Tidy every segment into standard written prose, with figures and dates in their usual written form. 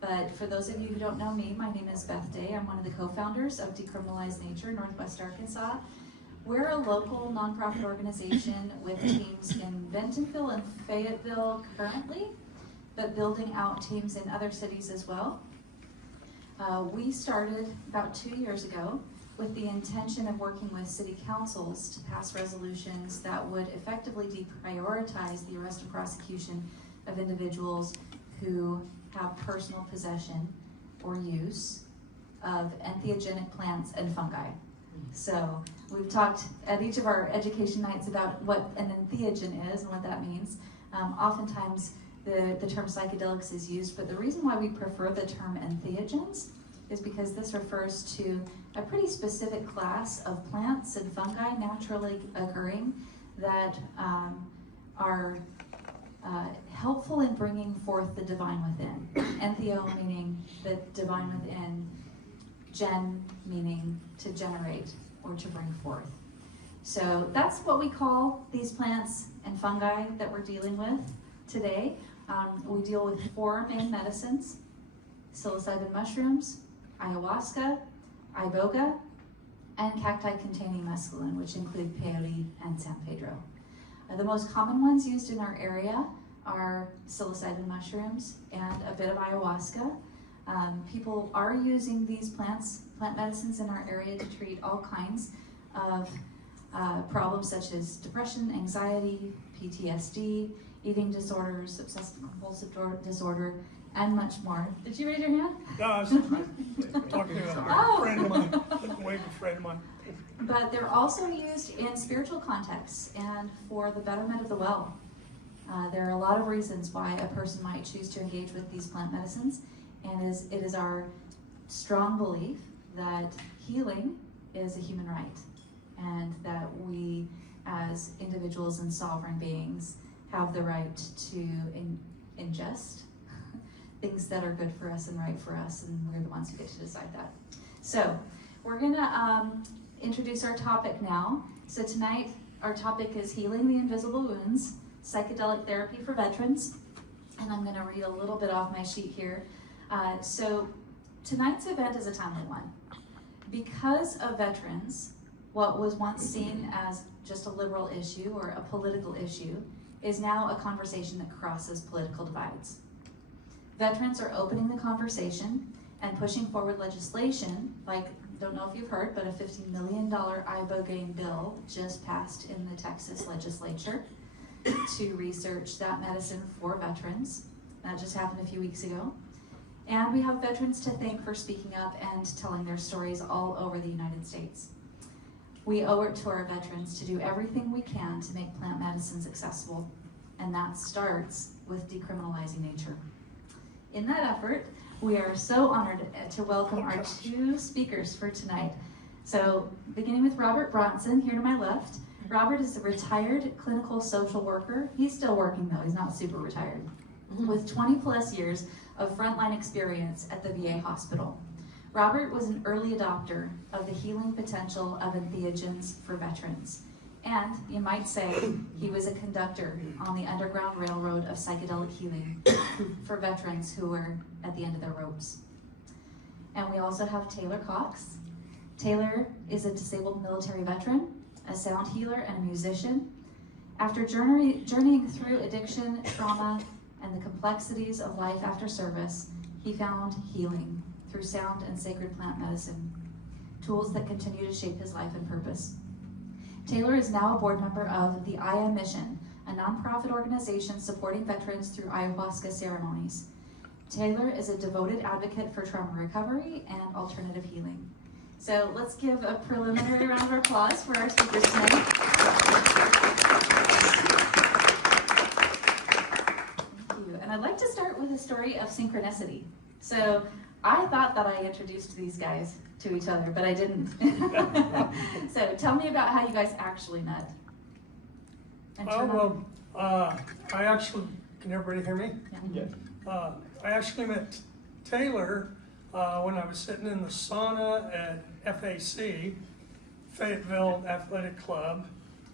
But for those of you who don't know me, my name is Beth Day. I'm one of the co-founders of Decriminalize Nature Northwest Arkansas. We're a local nonprofit organization with teams in Bentonville and Fayetteville currently, but building out teams in other cities as well. We started about 2 years ago with the intention of working with city councils to pass resolutions that would effectively deprioritize the arrest and prosecution of individuals who have personal possession or use of entheogenic plants and fungi. So we've talked at each of our education nights about what an entheogen is and what that means. Oftentimes the term psychedelics is used, but the reason why we prefer the term entheogens is because this refers to a pretty specific class of plants and fungi naturally occurring that are helpful in bringing forth the divine within. Entheo meaning the divine within, gen meaning to generate or to bring forth. So that's what we call these plants and fungi that we're dealing with today. We deal with 4 main medicines: psilocybin mushrooms, ayahuasca, iboga, and cacti-containing mescaline, which include peyote and San Pedro. The most common ones used in our area are psilocybin mushrooms and a bit of ayahuasca. People are using these plant medicines in our area to treat all kinds of problems such as depression, anxiety, PTSD, eating disorders, obsessive compulsive disorder, and much more. Did you raise your hand? No, I was talking to a friend of mine, Wayne, a friend of mine. But they're also used in spiritual contexts and for the betterment of the well. There are a lot of reasons why a person might choose to engage with these plant medicines, and it is our strong belief that healing is a human right, and that we as individuals and sovereign beings have the right to ingest things that are good for us and right for us, and we're the ones who get to decide that. So we're gonna introduce our topic now. So tonight our topic is healing the invisible wounds, psychedelic therapy for veterans, and I'm gonna read a little bit off my sheet here. So tonight's event is a timely one. Because of veterans, what was once seen as just a liberal issue or a political issue is now a conversation that crosses political divides. Veterans are opening the conversation and pushing forward legislation, like, don't know if you've heard, but a $50 million ibogaine bill just passed in the Texas legislature to research that medicine for veterans. That just happened a few weeks ago. And we have veterans to thank for speaking up and telling their stories all over the United States. We owe it to our veterans to do everything we can to make plant medicines accessible, and that starts with decriminalizing nature. In that effort, we are so honored to welcome our 2 speakers for tonight. So, beginning with Robert Bronson, here to my left. Robert is a retired clinical social worker. He's still working though, he's not super retired, with 20 plus years of frontline experience at the VA hospital. Robert was an early adopter of the healing potential of entheogens for veterans. And you might say he was a conductor on the Underground Railroad of psychedelic healing for veterans who were at the end of their ropes. And we also have Taylor Cox. Taylor is a disabled military veteran, a sound healer, and a musician. After journeying through addiction, trauma, and the complexities of life after service, he found healing through sound and sacred plant medicine, tools that continue to shape his life and purpose. Taylor is now a board member of the I Am Mission, a nonprofit organization supporting veterans through ayahuasca ceremonies. Taylor is a devoted advocate for trauma recovery and alternative healing. So let's give a preliminary round of applause for our speakers tonight. Thank you. And I'd like to start with a story of synchronicity. So I thought that I introduced these guys to each other, but I didn't. So tell me about how you guys actually met. I actually, can everybody hear me? Yeah. I actually met Taylor when I was sitting in the sauna at FAC, Fayetteville Athletic Club,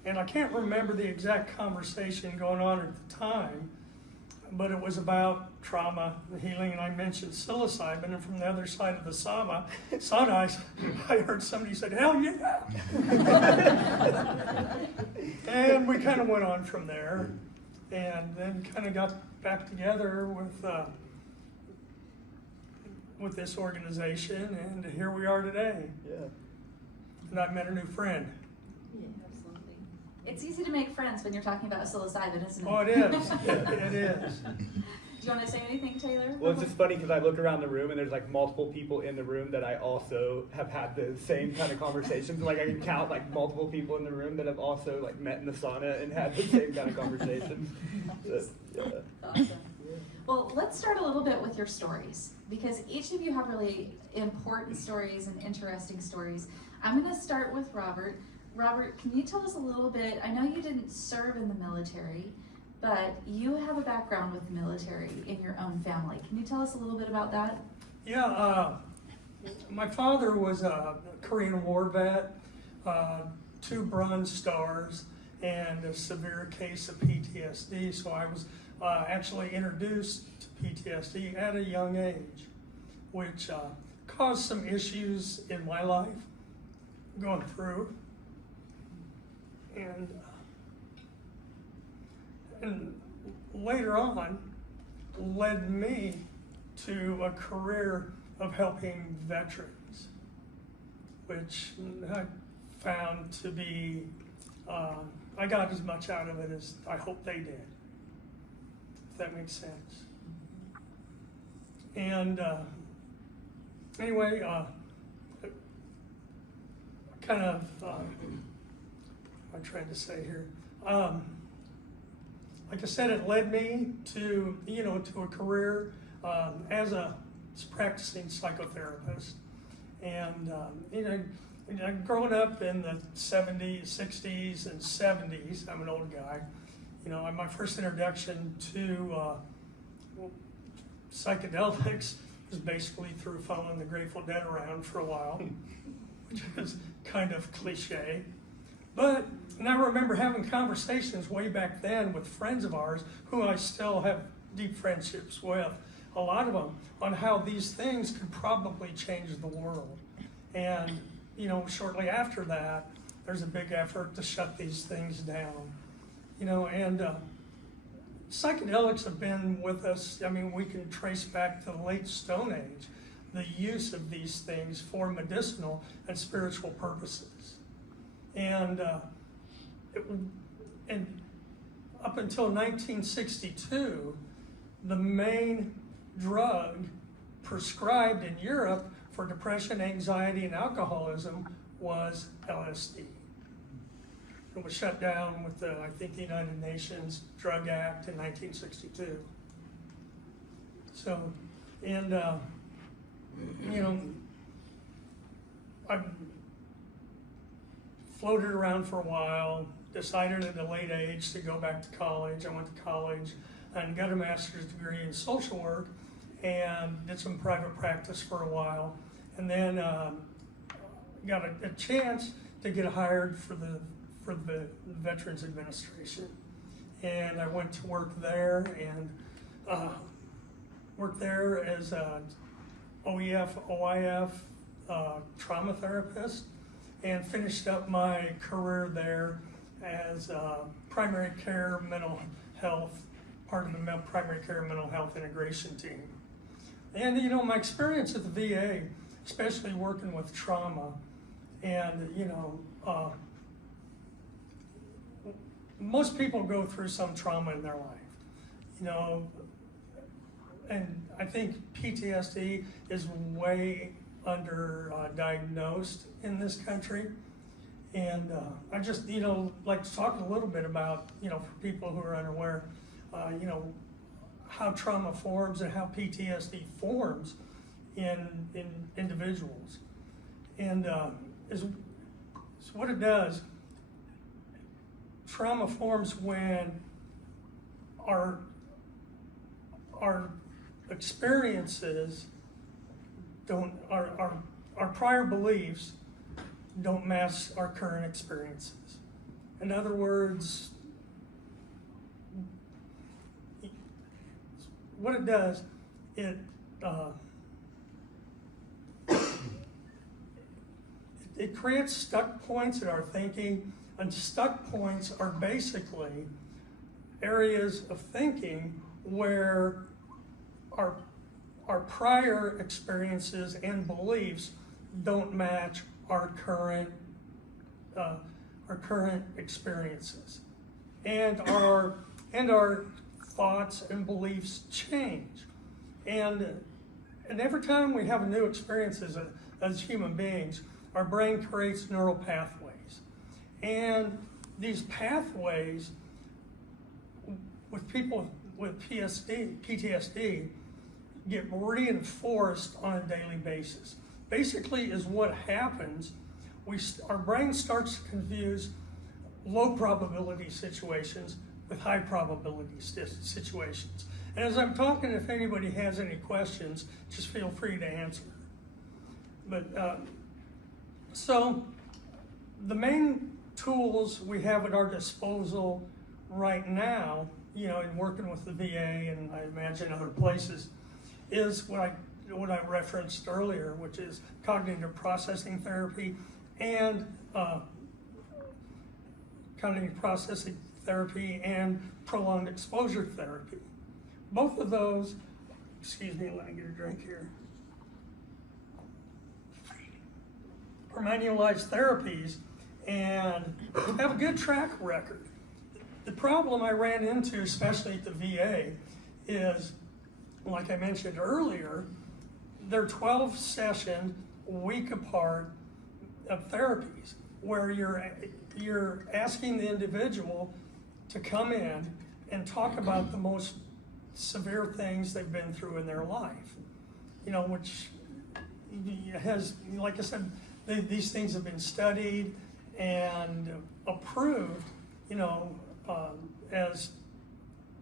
and I can't remember the exact conversation going on at the time, but it was about trauma and healing, and I mentioned psilocybin, and from the other side of the sauna, I heard somebody said, "Hell yeah!" And we kind of went on from there, and then kind of got back together with this organization, and here we are today. Yeah. And I met a new friend. Yeah, absolutely. It's easy to make friends when you're talking about psilocybin, isn't it? Oh, it is. It is. Do you want to say anything, Taylor? Well, it's just funny because I look around the room and there's like multiple people in the room that I also have had the same kind of conversations. Like I can count like multiple people in the room that have also like met in the sauna and had the same kind of conversations. Yeah. Awesome. Well, let's start a little bit with your stories, because each of you have really important stories and interesting stories. I'm going to start with Robert. Robert, can you tell us a little bit? I know you didn't serve in the military, but you have a background with the military in your own family. Can you tell us a little bit about that? Yeah, my father was a Korean War vet, 2 Bronze Stars, and a severe case of PTSD. So I was actually introduced to PTSD at a young age, which caused some issues in my life going through. And later on led me to a career of helping veterans, which I found to be, I got as much out of it as I hope they did, if that makes sense. And anyway, kind of, what I'm trying to say here. Like I said, it led me to, to a career as a practicing psychotherapist. And, growing up in the 70s, 60s, and 70s, I'm an old guy. My first introduction to psychedelics was basically through following the Grateful Dead around for a while, which is kind of cliche. And I remember having conversations way back then with friends of ours who I still have deep friendships with, a lot of them, on how these things could probably change the world. And, shortly after that, there's a big effort to shut these things down. And psychedelics have been with us. I mean, we can trace back to the late Stone Age, the use of these things for medicinal and spiritual purposes. And up until 1962, the main drug prescribed in Europe for depression, anxiety, and alcoholism was LSD. It was shut down with the United Nations Drug Act in 1962. So, and I floated around for a while, decided at a late age to go back to college. I went to college and got a master's degree in social work and did some private practice for a while. And then got a chance to get hired for the Veterans Administration. And I went to work there and worked there as a OEF, OIF trauma therapist, and finished up my career there as primary care mental health, part of the primary care mental health integration team. And my experience at the VA, especially working with trauma, and most people go through some trauma in their life, and I think PTSD is way under diagnosed in this country. And I just, like to talk a little bit about, for people who are unaware, how trauma forms and how PTSD forms in individuals. And is what it does. Trauma forms when our experiences our prior beliefs don't match our current experiences. In other words, what it does, it it creates stuck points in our thinking, and stuck points are basically areas of thinking where our prior experiences and beliefs don't match our current experiences, and our thoughts and beliefs change, and every time we have a new experience as human beings, our brain creates neural pathways, and these pathways with people with PTSD get reinforced on a daily basis. Basically, is what happens. Our brain starts to confuse low probability situations with high probability situations. And as I'm talking, if anybody has any questions, just feel free to answer. But so the main tools we have at our disposal right now, in working with the VA and I imagine other places, is what I referenced earlier, which is cognitive processing therapy and prolonged exposure therapy. Both of those, excuse me, let me get a drink here, are manualized therapies and have a good track record. The problem I ran into, especially at the VA, is, like I mentioned earlier, they're 12-session, week apart of therapies where you're asking the individual to come in and talk about the most severe things they've been through in their life, which has, like I said, these things have been studied and approved, as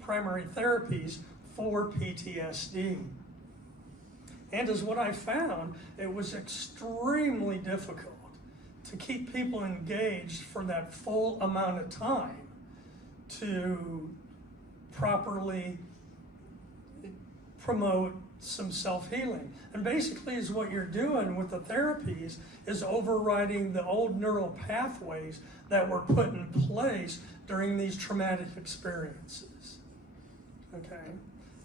primary therapies for PTSD. And as what I found, it was extremely difficult to keep people engaged for that full amount of time to properly promote some self-healing. And basically is what you're doing with the therapies is overriding the old neural pathways that were put in place during these traumatic experiences. Okay?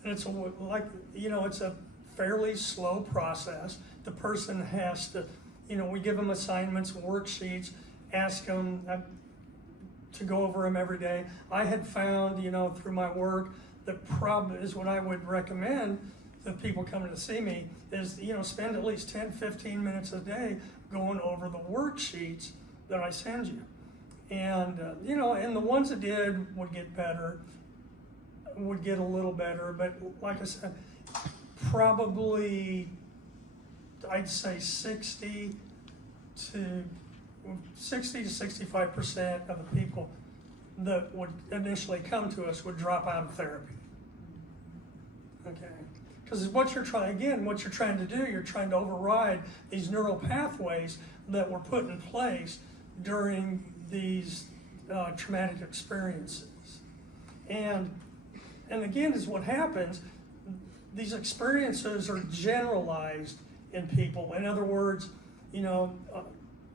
And it's it's a fairly slow process. The person has to, we give them assignments, worksheets, ask them to go over them every day. I had found, through my work, the problem is what I would recommend to people coming to see me is, spend at least 10, 15 minutes a day going over the worksheets that I send you. And, and the ones that did would get better, would get a little better, but like I said, probably, I'd say 60 to 65% of the people that would initially come to us would drop out of therapy. Okay, because what you're trying to do, you're trying to override these neural pathways that were put in place during these traumatic experiences. And again, is what happens, these experiences are generalized in people. In other words,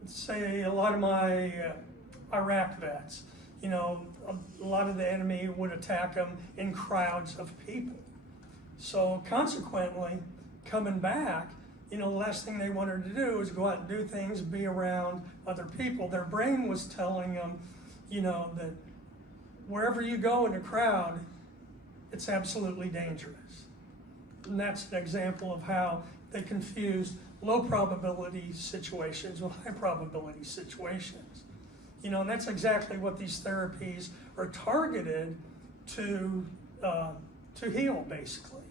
say a lot of my Iraq vets, a lot of the enemy would attack them in crowds of people. So consequently, coming back, the last thing they wanted to do was go out and do things, be around other people. Their brain was telling them, that wherever you go in a crowd, it's absolutely dangerous. And that's an example of how they confuse low probability situations with high probability situations. And that's exactly what these therapies are targeted to heal, basically.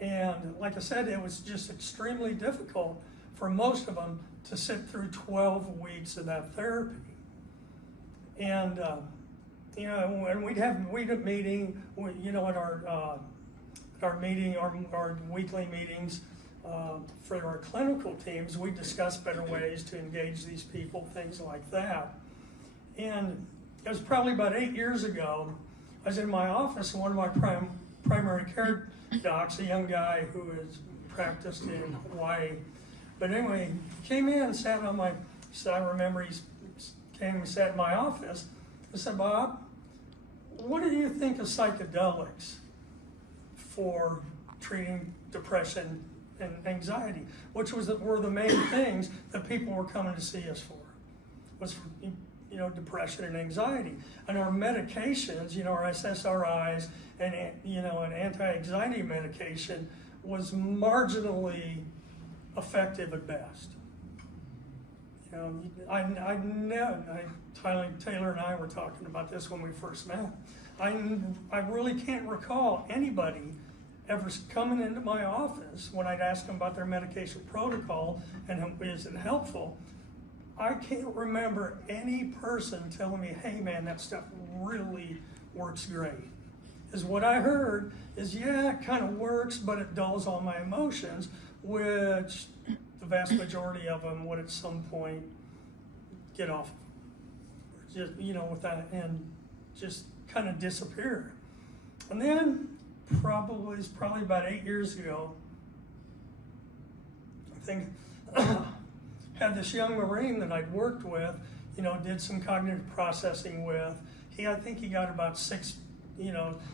And like I said, it was just extremely difficult for most of them to sit through 12 weeks of that therapy. And and we'd have meeting, at our weekly meetings for our clinical teams, we discuss better ways to engage these people, things like that. And it was probably about 8 years ago, I was in my office, and one of my primary care docs, a young guy who has practiced in Hawaii. But anyway, he came in, sat on my, so I remember he came and sat in my office. I said, Bob, what do you think of psychedelics for treating depression and anxiety, which were the main things that people were coming to see us for, was for, depression and anxiety. And our medications, our SSRIs and, an anti-anxiety medication was marginally effective at best. Taylor and I were talking about this when we first met. I really can't recall anybody ever coming into my office when I'd ask them about their medication protocol and is it helpful. I can't remember any person telling me, hey man, that stuff really works great. Is what I heard is, yeah, it kind of works, but it dulls all my emotions, which the vast majority of them would at some point get off, just, with that, and just kind of disappear. And then probably about 8 years ago, I think, had this young Marine that I'd worked with, did some cognitive processing with. I think he got about six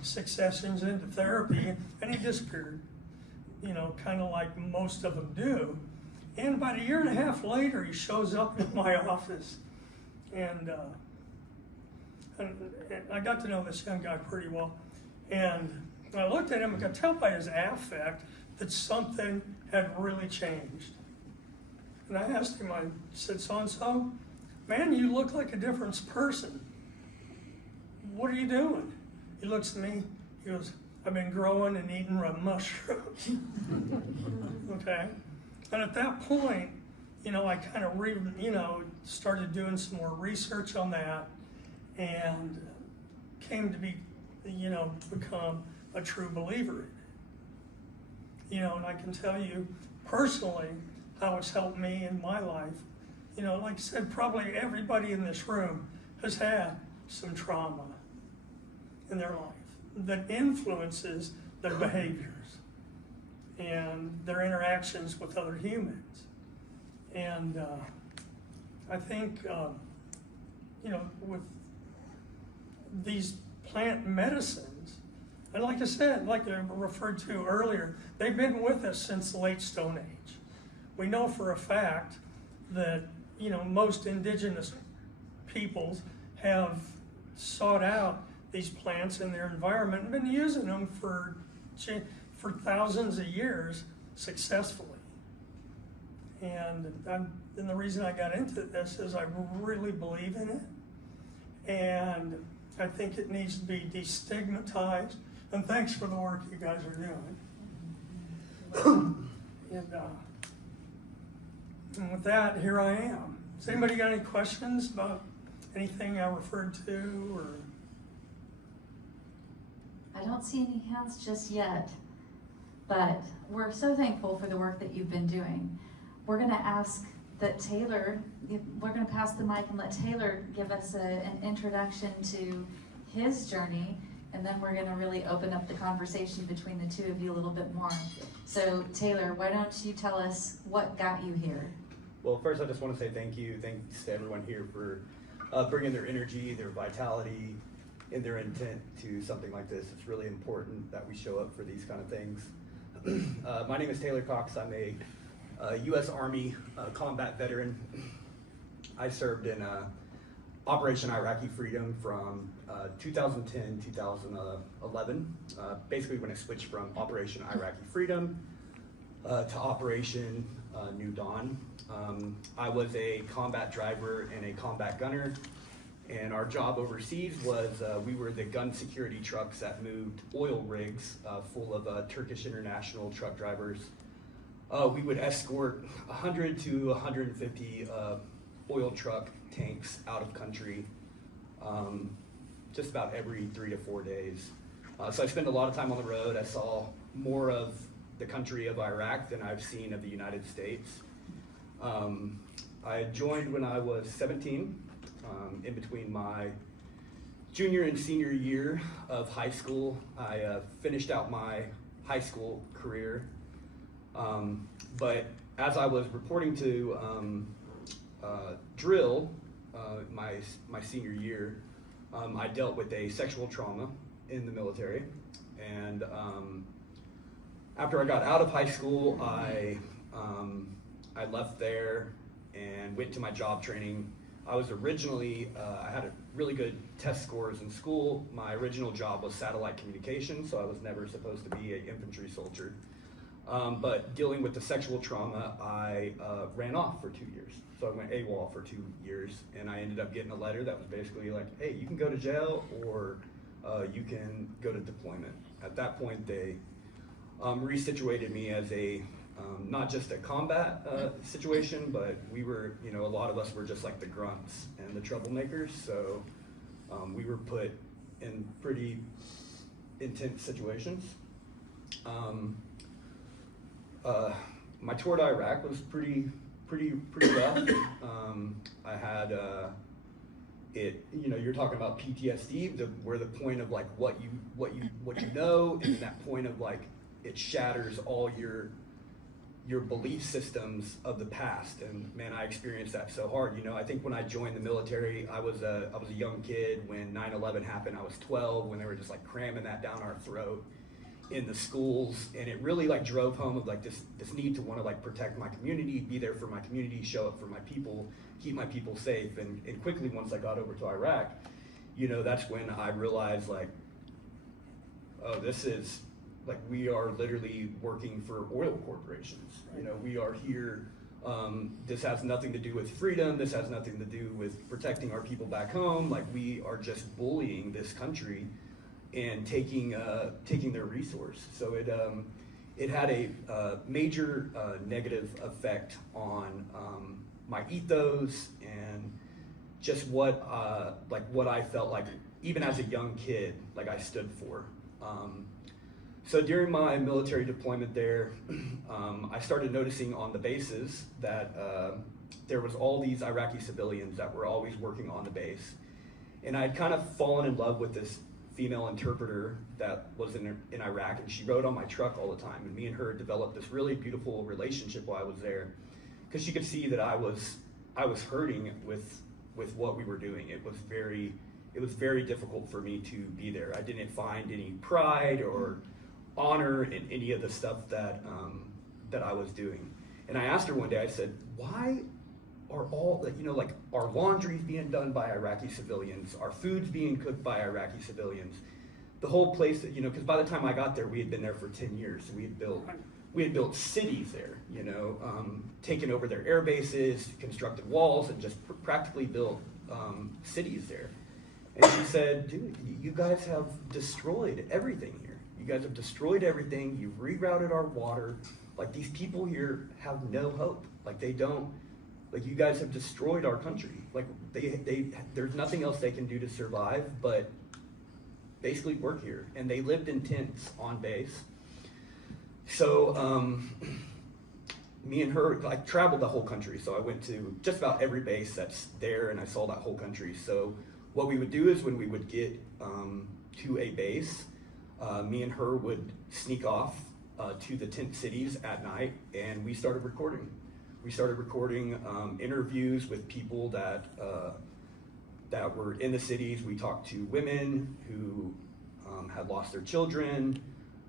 sessions into therapy, and he disappeared, kind of like most of them do. And about 1.5 years later, he shows up in my office, and I got to know this young guy pretty well. And I looked at him and could tell by his affect that something had really changed. And I asked him, I said, so-and-so, man, you look like a different person. What are you doing? He looks at me, he goes, I've been growing and eating mushrooms. Okay? And at that point, I kind of started doing some more research on that and came to be, become a true believer in it. And I can tell you personally how it's helped me in my life. Like I said, probably everybody in this room has had some trauma in their life that influences their behaviors and their interactions with other humans. And I think, with these plant medicines, and like I said, like I referred to earlier, they've been with us since the late Stone Age. We know for a fact that, most indigenous peoples have sought out these plants in their environment and been using them for thousands of years successfully. And the reason I got into this is I really believe in it. And I think it needs to be destigmatized. And thanks for the work you guys are doing. And with that, here I am. Has anybody got any questions about anything I referred to, or? I don't see any hands just yet, but we're so thankful for the work that you've been doing. We're going to ask that Taylor, we're going to pass the mic and let Taylor give us an introduction to his journey, and then we're going to really open up the conversation between the two of you a little bit more. So Taylor, why don't you tell us what got you here? Well, first I just want to say thank you. Thanks to everyone here for bringing their energy, their vitality, and their intent to something like this. It's really important that we show up for these kind of things. My name is Taylor Cox. I'm a U.S. Army combat veteran. I served in Operation Iraqi Freedom from 2010 2011, basically when I switched from Operation Iraqi Freedom to Operation New Dawn. I was a combat driver and a combat gunner, and our job overseas was we were the gun security trucks that moved oil rigs full of Turkish international truck drivers. We would escort 100 to 150 oil truck tanks out of country just about every 3 to 4 days. So I spent a lot of time on the road. I saw more of the country of Iraq than I've seen of the United States. I joined when I was 17, in between my junior and senior year of high school, I finished out my high school career. But as I was reporting to drill my senior year, I dealt with a sexual trauma in the military. And after I got out of high school, I left there and went to my job training. I was originally, I had a really good test scores in school. My original job was satellite communications, so I was never supposed to be an infantry soldier. But dealing with the sexual trauma, I ran off for 2 years. So I went AWOL for 2 years, and I ended up getting a letter that was basically like, hey, you can go to jail or you can go to deployment. At that point, they resituated me as a, not just a combat situation, but we were, you know, a lot of us were just like the grunts and the troublemakers. So we were put in pretty intense situations. My tour to Iraq was pretty rough. I had it, you know, you're talking about PTSD, where the point of like what you know, and that point of like it shatters all your belief systems of the past. And man, I experienced that so hard. You know, I think when I joined the military, I was a young kid when 9/11 happened. I was 12 when they were just like cramming that down our throat in the schools, and it really like drove home of like this need to want to like protect my community, be there for my community, show up for my people, keep my people safe. And quickly, once I got over to Iraq, you know, that's when I realized like, oh, this is like, we are literally working for oil corporations. You know, we are here, this has nothing to do with freedom, this has nothing to do with protecting our people back home. Like, we are just bullying this country and taking their resource. So it had a major negative effect on my ethos and just what I felt like, even as a young kid, like I stood for. So during my military deployment there, I started noticing on the bases that there was all these Iraqi civilians that were always working on the base. And I'd kind of fallen in love with this female interpreter that was in Iraq, and she rode on my truck all the time, and me and her developed this really beautiful relationship while I was there, because she could see that I was hurting with what we were doing. It was very difficult for me to be there. I didn't find any pride or honor in any of the stuff that I was doing. And I asked her one day, I said, why are all, you know, like, our laundry's being done by Iraqi civilians, our food's being cooked by Iraqi civilians, the whole place, you know, because by the time I got there, we had been there for 10 years. So we had built cities there, you know, taken over their air bases, constructed walls, and just practically built cities there. And she said, dude, you guys have destroyed everything here. You guys have destroyed everything. You've rerouted our water. Like, these people here have no hope. Like, they don't, like, you guys have destroyed our country. Like, there's nothing else they can do to survive but basically work here. And they lived in tents on base. So me and her, like, traveled the whole country. So I went to just about every base that's there, and I saw that whole country. So what we would do is when we would get to a base, me and her would sneak off to the tent cities at night, and we started recording. We started recording interviews with people that were in the cities. We talked to women who had lost their children,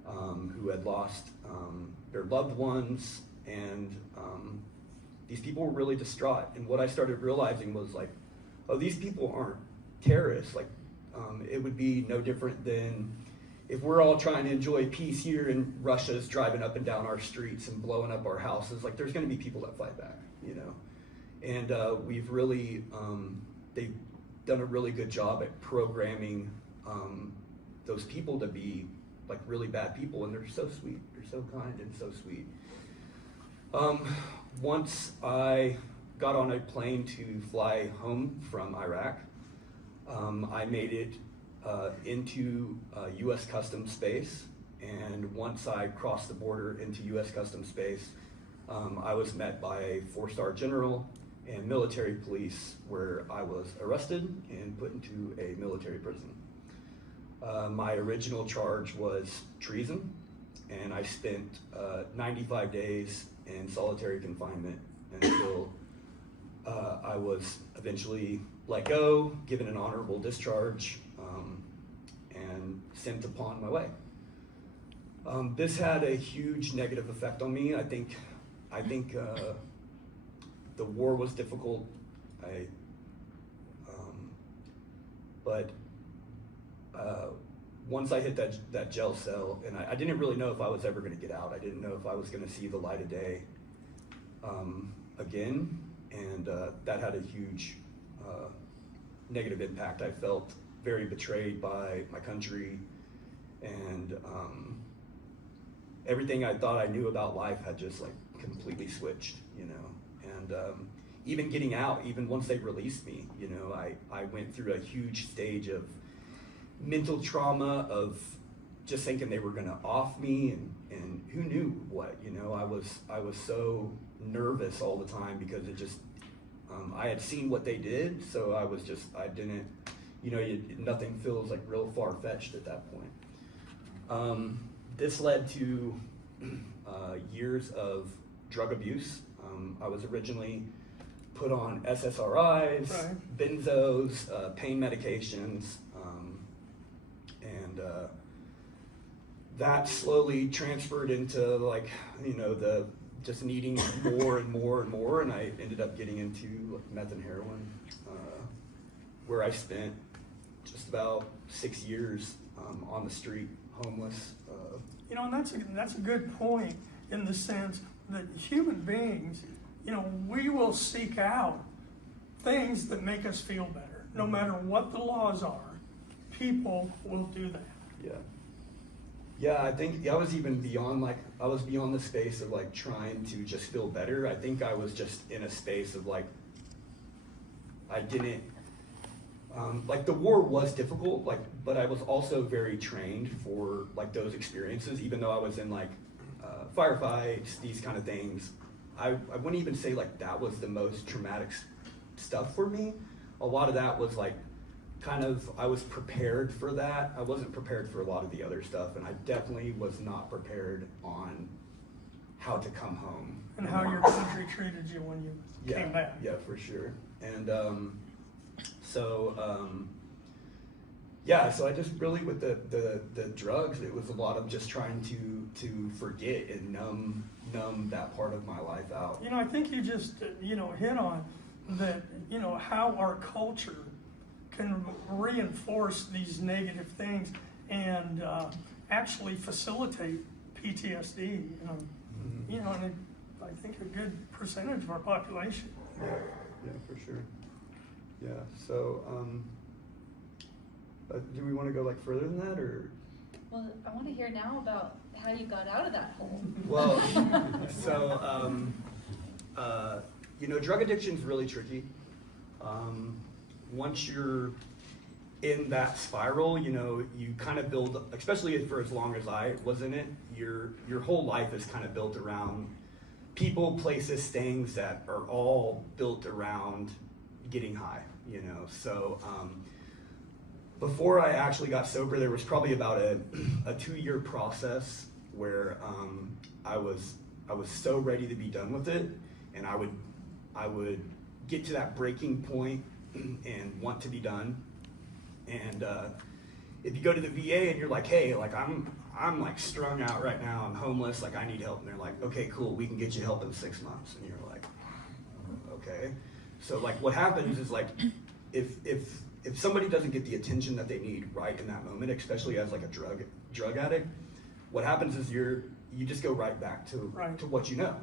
who had lost their loved ones, and these people were really distraught. And what I started realizing was like, oh, these people aren't terrorists. Like, it would be no different than if we're all trying to enjoy peace here and Russia's driving up and down our streets and blowing up our houses. Like, there's going to be people that fight back, you know. And we've really, they've done a really good job at programming those people to be like really bad people, and they're so sweet. They're so kind and so sweet. Once I got on a plane to fly home from Iraq, I made it into U.S. Customs space, and once I crossed the border into U.S. Customs space, I was met by a 4-star general and military police, where I was arrested and put into a military prison. My original charge was treason, and I spent 95 days in solitary confinement until I was eventually let go, given an honorable discharge, and sent upon my way. This had a huge negative effect on me. I think the war was difficult. But once I hit that jail cell, and I didn't really know if I was ever going to get out. I didn't know if I was going to see the light of day again, and that had a huge negative impact. I felt very betrayed by my country, and everything I thought I knew about life had just like completely switched, you know. And even getting out, even once they released me, you know, I went through a huge stage of mental trauma, of just thinking they were gonna off me, and who knew what, you know. I was so nervous all the time because it just, I had seen what they did, so I didn't, you know, nothing feels like real far-fetched at that point. This led to years of drug abuse. I was originally put on SSRIs, Right. benzos, pain medications, and that slowly transferred into, like, you know, just needing more and more and more, and I ended up getting into meth and heroin, where I spent just about 6 years on the street, homeless. You know, and that's a good point, in the sense that human beings, you know, we will seek out things that make us feel better. No matter what the laws are, people will do that. Yeah. Yeah, I think I was even beyond, like, I was beyond the space of like trying to just feel better. I think I was just in a space of like, I didn't, like, the war was difficult, like, but I was also very trained for like those experiences, even though I was in like firefights, these kind of things. I wouldn't even say like that was the most traumatic stuff for me. A lot of that was like, kind of, I was prepared for that. I wasn't prepared for a lot of the other stuff, and I definitely was not prepared on how to come home. And how your country treated you when you came back. Yeah, for sure. And so I just really, with the drugs, it was a lot of just trying to forget and numb that part of my life out. You know, I think you just, you know, hit on that, you know, how our culture can reinforce these negative things and actually facilitate PTSD. You know, and I think a good percentage of our population. Yeah, for sure. Yeah, so, do we want to go like further than that, or? Well, I want to hear now about how you got out of that hole. Well, so, you know, drug addiction is really tricky. Once you're in that spiral, you know, you kind of build, especially for as long as I was in it, your whole life is kind of built around people, places, things that are all built around getting high, you know. So before I actually got sober, there was probably about a 2-year process where I was so ready to be done with it, and I would get to that breaking point and want to be done. And if you go to the VA and you're like, hey, like I'm like strung out right now, I'm homeless, like I need help, and they're like, okay, cool, we can get you help in 6 months, and you're like, okay. So like what happens is, like, if somebody doesn't get the attention that they need right in that moment, especially as like a drug addict, what happens is you just go right back to what you know.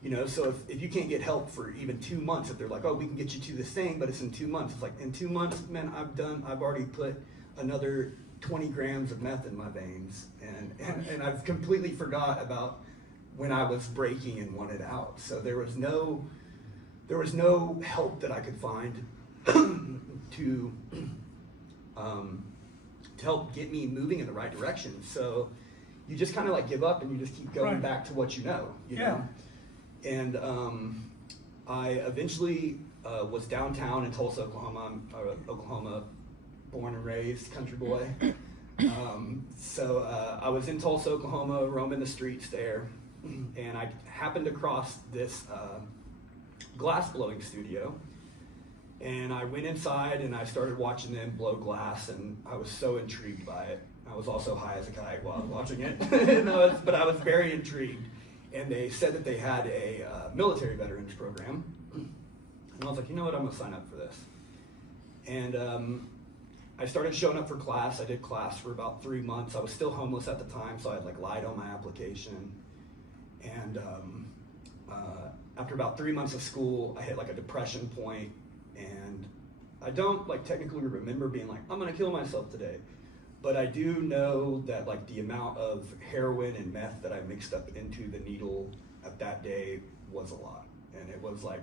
You know, so if you can't get help for even 2 months, if they're like, oh, we can get you to this thing, but it's in 2 months. It's like, in 2 months, man, I've already put another 20 grams of meth in my veins, and I've completely forgot about when I was breaking and wanted out. So there was no help that I could find to help get me moving in the right direction. So you just kind of like give up and you just keep going back to what you know, you know? And I eventually was downtown in Tulsa, Oklahoma. I'm Oklahoma born and raised country boy. So I was in Tulsa, Oklahoma, roaming the streets there, and I happened to cross this glass blowing studio. And I went inside and I started watching them blow glass, and I was so intrigued by it. I was also high as a kite while I was watching it, but I was very intrigued. And they said that they had a military veterans program. And I was like, you know what, I'm gonna sign up for this. And I started showing up for class. I did class for about 3 months. I was still homeless at the time, so I had like lied on my application. And after about 3 months of school, I hit like a depression point, and I don't like technically remember being like, I'm gonna kill myself today. But I do know that like the amount of heroin and meth that I mixed up into the needle at that day was a lot. And it was like,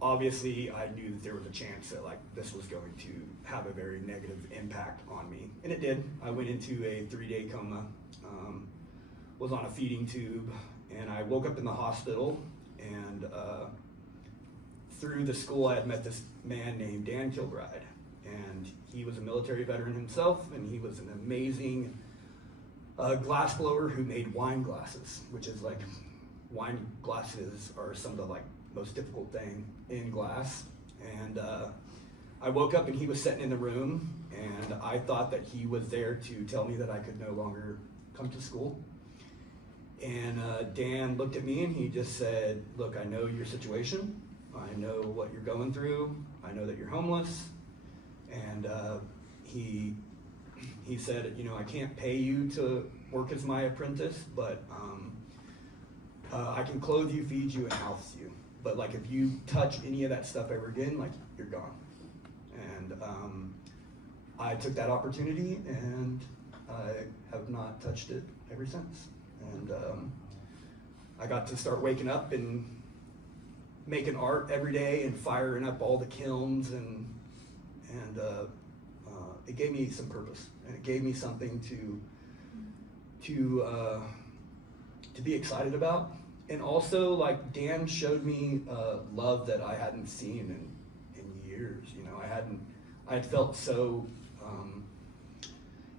obviously I knew that there was a chance that like this was going to have a very negative impact on me. And it did. I went into a 3-day coma, was on a feeding tube, and I woke up in the hospital, and through the school I had met this man named Dan Kilbride. And he was a military veteran himself, and he was an amazing glass blower who made wine glasses, which is like, wine glasses are some of the like most difficult thing in glass. And I woke up and he was sitting in the room, and I thought that he was there to tell me that I could no longer come to school. And Dan looked at me and he just said, look, I know your situation. I know what you're going through. I know that you're homeless. And he said, you know, I can't pay you to work as my apprentice, but I can clothe you, feed you, and house you. But like, if you touch any of that stuff ever again, like, you're gone. And I took that opportunity, and I have not touched it ever since. And I got to start waking up and making art every day and firing up all the kilns, and it gave me some purpose, and it gave me something to be excited about. And also, like, Dan showed me love that I hadn't seen in years. You know, I had felt so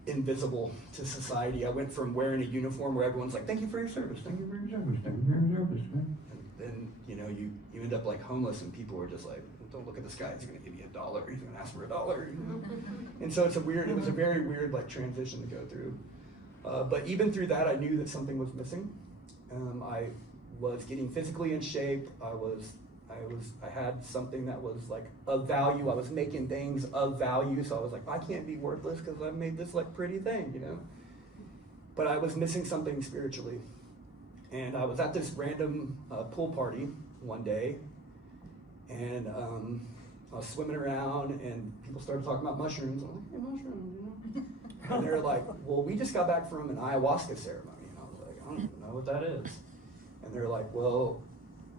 invisible to society. I went from wearing a uniform where everyone's like, thank you for your service, thank you for your service, thank you for your service. And then, you know, you end up like homeless, and people are just like, don't look at this guy, he's gonna give you $1, he's gonna ask for $1. You know? And so it was a very weird like transition to go through. But even through that, I knew that something was missing. I was getting physically in shape. I had something that was like of value. I was making things of value. So I was like, I can't be worthless because I made this like pretty thing, you know? But I was missing something spiritually. And I was at this random pool party one day, and I was swimming around, and people started talking about mushrooms. I'm like, hey, mushrooms, you know? And they're like, well, we just got back from an ayahuasca ceremony. And I was like, I don't even know what that is. And they're like, well,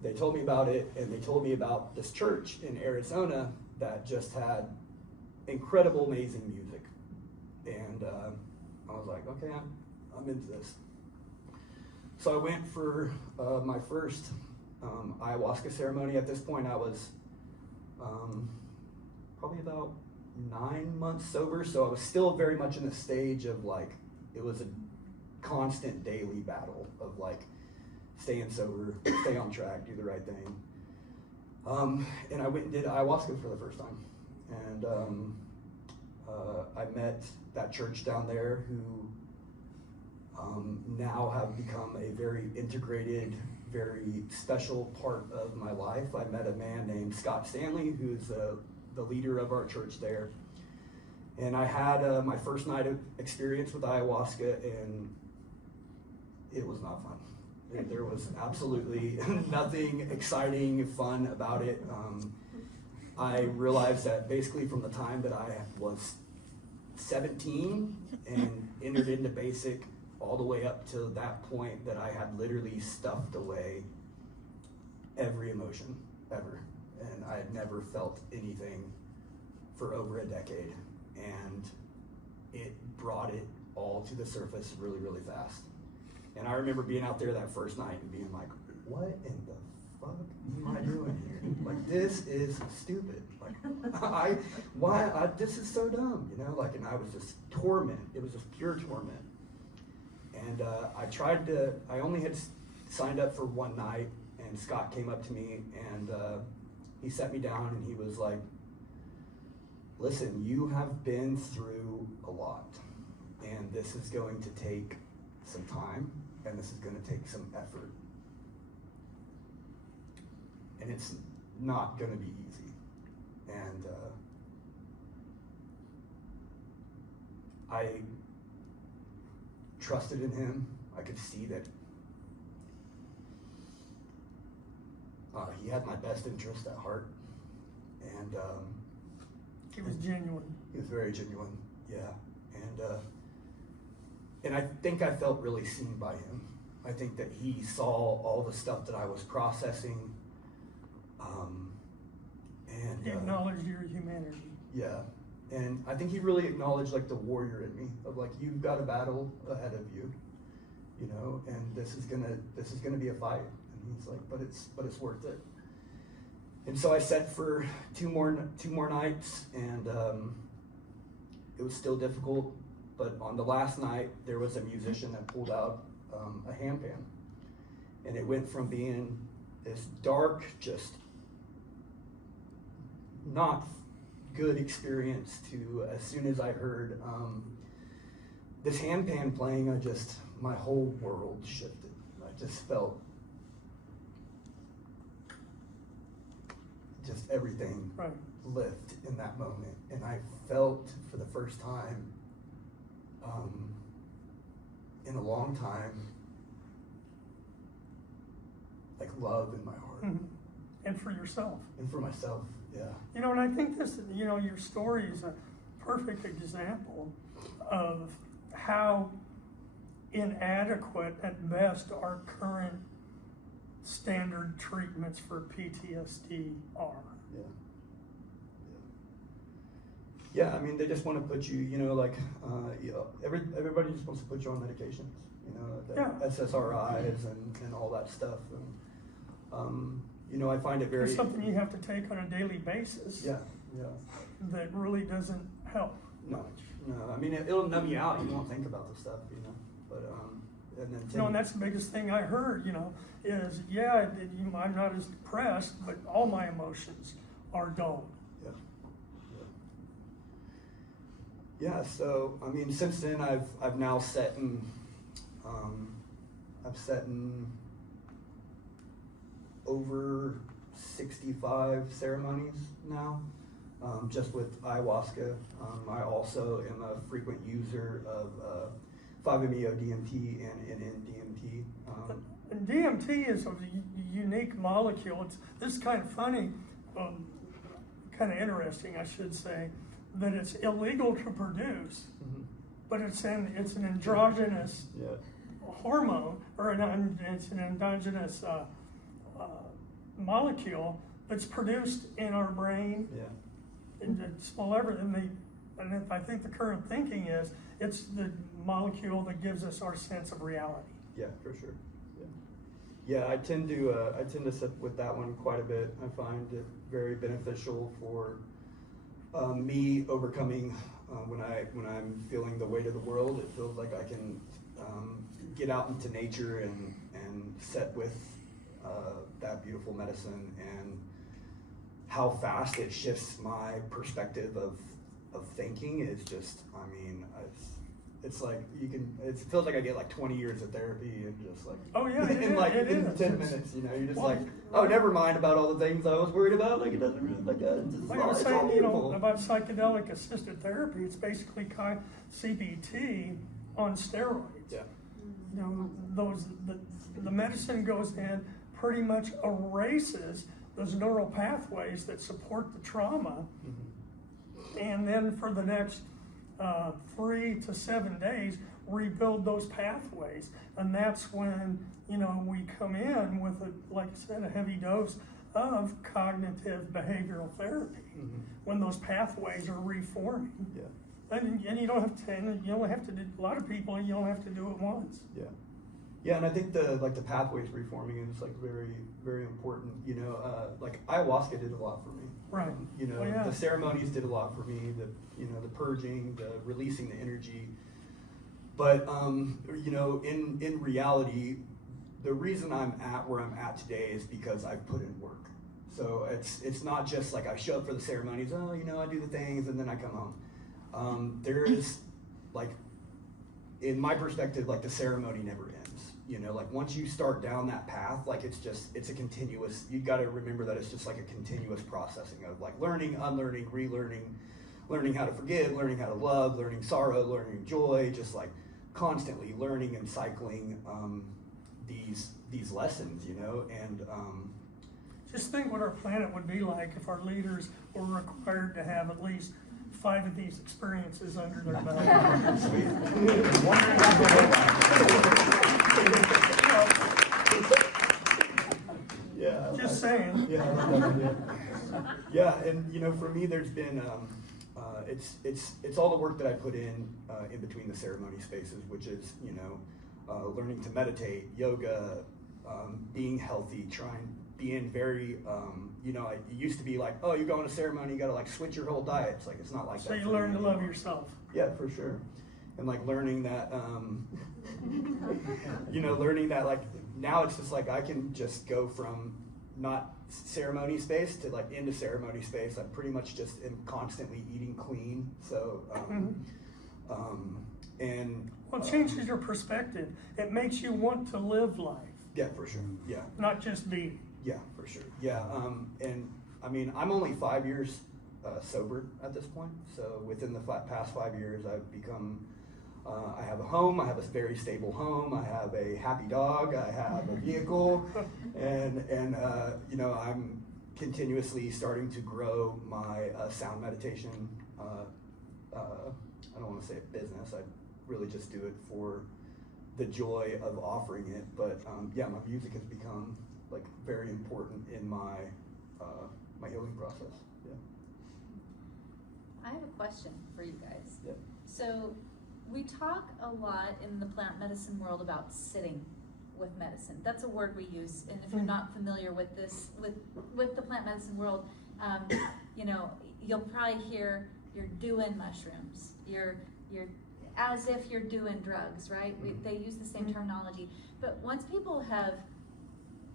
they told me about it, and they told me about this church in Arizona that just had incredible, amazing music. And I was like, okay, I'm into this. So I went for my first ayahuasca ceremony. At this point, I was probably about 9 months sober, so I was still very much in the stage of like, it was a constant daily battle of like, staying sober, stay on track, do the right thing. And I went and did ayahuasca for the first time. And I met that church down there who now have become a very integrated, very special part of my life. I met a man named Scott Stanley, who's the leader of our church there. And I had my first night of experience with ayahuasca, and it was not fun. There was absolutely nothing exciting, fun about it. I realized that basically from the time that I was 17 and entered into basic all the way up to that point, that I had literally stuffed away every emotion ever. And I had never felt anything for over a decade. And it brought it all to the surface really, really fast. And I remember being out there that first night and being like, what in the fuck am I doing here? Like, this is stupid. Like, this is so dumb, you know? Like, and I was just torment. It was just pure torment. And I only had signed up for one night, and Scott came up to me and he sat me down and he was like, listen, you have been through a lot, and this is going to take some time, and this is going to take some effort. And it's not going to be easy. And I trusted in him. I could see that he had my best interest at heart. And He was genuine. he was very genuine, yeah. And I think I felt really seen by him. I think that he saw all the stuff that I was processing. He acknowledged your humanity. Yeah, and I think he really acknowledged like the warrior in me, of like, you've got a battle ahead of you, you know, and this is gonna be a fight. And he's like, but it's worth it. And so I set for two more nights, and it was still difficult. But on the last night, there was a musician that pulled out a handpan, and it went from being this dark, just not good experience to, as soon as I heard this handpan playing, my whole world shifted. I just felt just everything Right. lift in that moment, and I felt for the first time in a long time, like love in my heart. Mhm. And for yourself. And for myself, yeah. You know, and I think this, you know, your story is a perfect example of how inadequate at best our current standard treatments for PTSD are. Yeah. Yeah, I mean, they just want to put you, you know, like, everybody just wants to put you on medications, you know, Yeah. SSRIs and all that stuff. And, you know, I find it very... It's something you have to take on a daily basis. Yeah, yeah. That really doesn't help. No, I mean, it'll numb you out. You won't think about the stuff, you know, but, and then... You know, and that's the biggest thing I heard, you know, is, yeah, I'm not as depressed, but all my emotions are dulled. Yeah, so I mean, since then I've now set in, over 65 ceremonies now, just with ayahuasca. I also am a frequent user of 5-MeO-DMT and NN-DMT. And DMT is a unique molecule. This is kind of funny, kind of interesting, I should say, that it's illegal to produce, but it's an androgynous hormone, or it's an endogenous molecule that's produced in our brain, in small everything. And I think the current thinking is it's the molecule that gives us our sense of reality. Yeah, for sure. Yeah, I tend to sit with that one quite a bit. I find it very beneficial for me overcoming when I'm feeling the weight of the world. It feels like I can get out into nature and sit with that beautiful medicine, and how fast it shifts my perspective of thinking is just, I mean, it's like it feels like I get like 20 years of therapy and just like, oh yeah, in 10 minutes, you know, you're just like, oh, never mind about all the things I was worried about. Like, it doesn't really, like, I was saying, you know, about psychedelic assisted therapy, it's basically CBT on steroids. Yeah. You know, the medicine goes in, pretty much erases those neural pathways that support the trauma, and then for the next 3 to 7 days, rebuild those pathways. And that's when, you know, we come in with, like I said, a heavy dose of cognitive behavioral therapy, when those pathways are reforming. Yeah. And you don't have to, and you only have to do, a lot of people, you only have to do it once. Yeah. Yeah, and I think the pathways reforming is like very, very important. You know, like ayahuasca did a lot for me. Right. You know, Oh, yeah. the ceremonies did a lot for me. The purging, the releasing the energy. But you know, in reality, the reason I'm at where I'm at today is because I've put in work. So it's not just like I show up for the ceremonies. Oh, you know, I do the things and then I come home. There is, like, in my perspective, like the ceremony never ends. You know, like once you start down that path, like it's a continuous, you got to remember that it's just like a continuous processing of like learning, unlearning, relearning, learning how to forgive, learning how to love, learning sorrow, learning joy, just like constantly learning and cycling these lessons, you know, and Just think what our planet would be like if our leaders were required to have at least 5 of these experiences under their belt. yeah, Just saying. Yeah, I love that idea. Yeah, and you know, for me, there's been it's all the work that I put in between the ceremony spaces, which is, you know, learning to meditate, yoga, being healthy, being very, you know, it used to be like, oh, you go on a ceremony, you got to like switch your whole diet. It's like it's not like that. So you for learn me to love anymore. yourself. Yeah, for sure. And like learning that, you know, learning that like now it's just like I can just go from not ceremony space to like into ceremony space. I'm pretty much just am constantly eating clean. So, and Well, it changes your perspective. It makes you want to live life, yeah, for sure. Yeah, not just be. yeah, for sure. Yeah, and I mean, I'm only 5 years sober at this point. So within the past 5 years, I've become. I have a home. I have a very stable home. I have a happy dog. I have a vehicle, and you know, I'm continuously starting to grow my sound meditation. I don't want to say a business. I really just do it for the joy of offering it. But yeah, my music has become like very important in my my healing process. Yeah. I have a question for you guys. Yep. So we talk a lot in the plant medicine world about sitting with medicine. That's a word we use, and if you're not familiar with this, with the plant medicine world, you know, you'll probably hear you're doing mushrooms. You're as if you're doing drugs, right? They use the same terminology, but once people have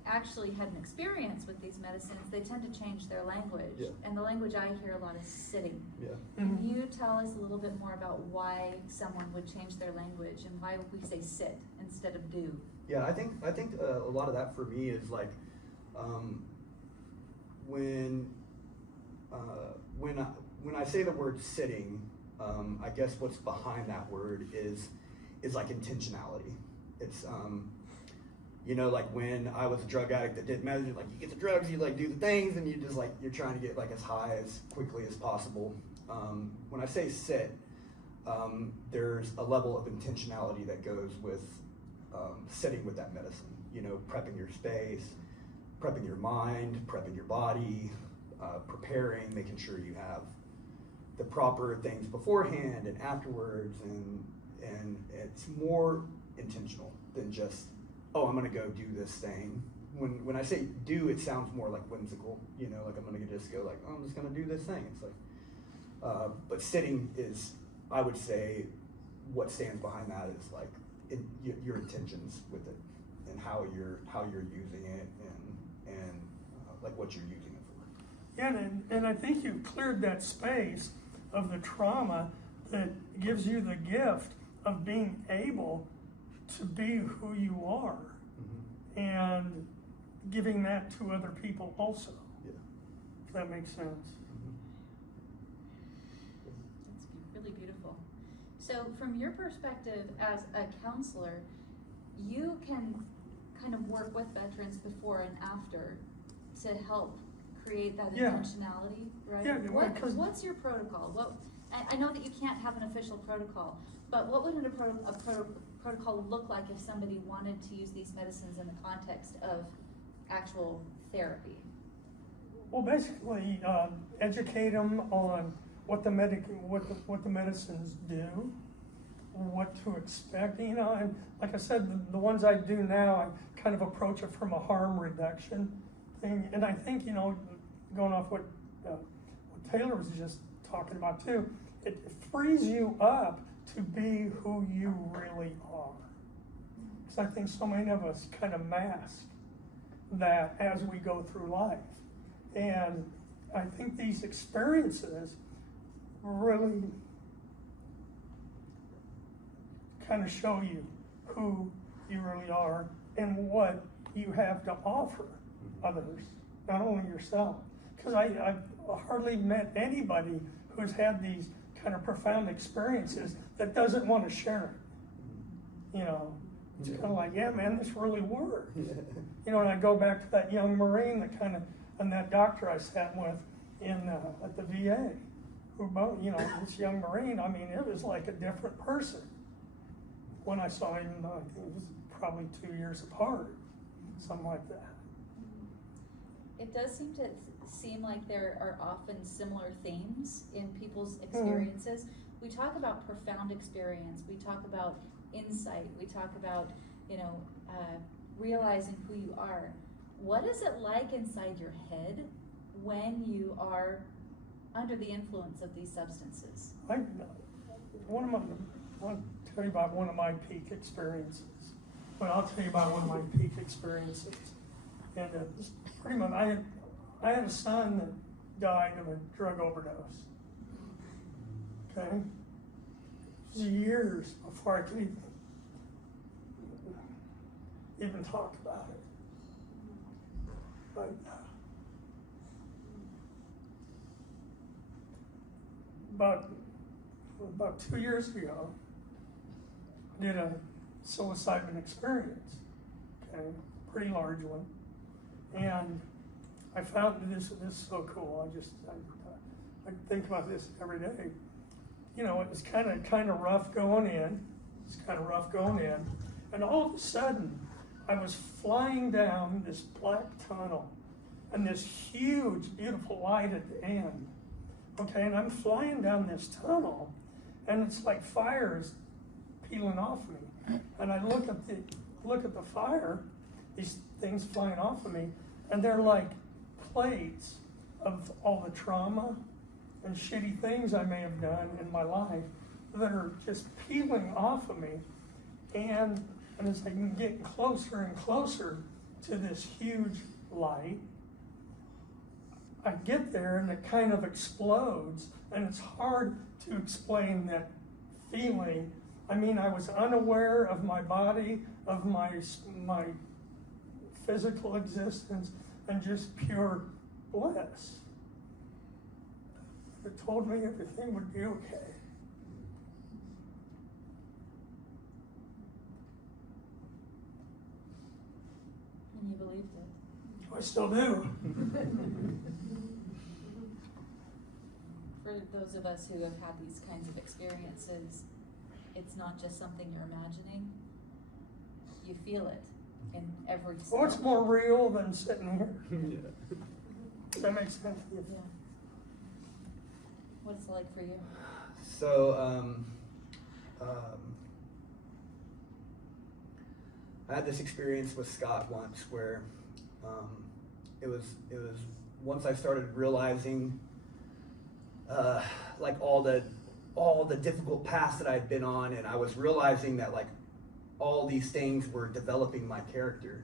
actually had an experience with these medicines, they tend to change their language. Yeah. And the language I hear a lot is sitting. Yeah. Can you tell us a little bit more about why someone would change their language and why we say sit instead of do? Yeah, I think a lot of that for me is like when I say the word sitting, I guess what's behind that word is like intentionality. It's you know, like when I was a drug addict that did medicine, like you get the drugs, you like do the things, and you just like you're trying to get like as high as quickly as possible. When I say sit, there's a level of intentionality that goes with sitting with that medicine. You know, prepping your space, prepping your mind, prepping your body, preparing, making sure you have the proper things beforehand and afterwards, and it's more intentional than just, oh, I'm gonna go do this thing. When I say do, it sounds more like whimsical, you know, like I'm gonna just go like, oh, I'm just gonna do this thing. It's like, but sitting is, I would say, what stands behind that is like your intentions with it and how you're using it and like what you're using it for. Yeah, and I think you've cleared that space of the trauma that gives you the gift of being able to be who you are, and giving that to other people also. Yeah. If that makes sense. It's really beautiful. So from your perspective as a counselor, you can kind of work with veterans before and after to help create that Yeah. intentionality, right? Yeah, because- What's your protocol? I know that you can't have an official protocol, but what would a protocol look like if somebody wanted to use these medicines in the context of actual therapy? Well, basically, educate them on what the medicines do, what to expect, you know, and like I said, the ones I do now, I kind of approach it from a harm reduction thing, and I think, you know, going off what Taylor was just talking about too, it frees you up to be who you really are. Because I think so many of us kind of mask that as we go through life. And I think these experiences really kind of show you who you really are and what you have to offer others, not only yourself. Because I've hardly met anybody who's had these kind of profound experiences that doesn't want to share it. You know, it's kind of like, yeah, man, this really worked. You know, and I go back to that young Marine that kind of, and that doctor I sat with in at the VA, who both, you know, this young Marine, I mean, it was like a different person. When I saw him, I think it was probably 2 years apart, something like that. It does seem like there are often similar themes in people's experiences. We talk about profound experience, we talk about insight, we talk about, you know, realizing who you are. What is it like inside your head when you are under the influence of these substances? I'll tell you about one of my peak experiences. But I'll tell you about one of my peak experiences. And pretty much, I had a son that died of a drug overdose. Okay? It was years before I could even talk about it. But about 2 years ago, I did a psilocybin experience, okay, pretty large one, and I found this is so cool. I think about this every day. You know, it was kind of rough going in. And all of a sudden, I was flying down this black tunnel, and this huge, beautiful light at the end. Okay, and I'm flying down this tunnel, and it's like fire is peeling off me. And I look at the fire, these things flying off of me, and they're like plates of all the trauma and shitty things I may have done in my life that are just peeling off of me. And as I'm getting closer and closer to this huge light, I get there and it kind of explodes, and it's hard to explain that feeling. I mean, I was unaware of my body, of my physical existence, and just pure bliss. It told me everything would be okay. And you believed it? I still do. For those of us who have had these kinds of experiences, it's not just something you're imagining. You feel it in every cell. What's more real than sitting here? Does that make sense? Yeah. What's it like for you? So, I had this experience with Scott once where it was once I started realizing like all the difficult paths that I'd been on, and I was realizing that like all these things were developing my character.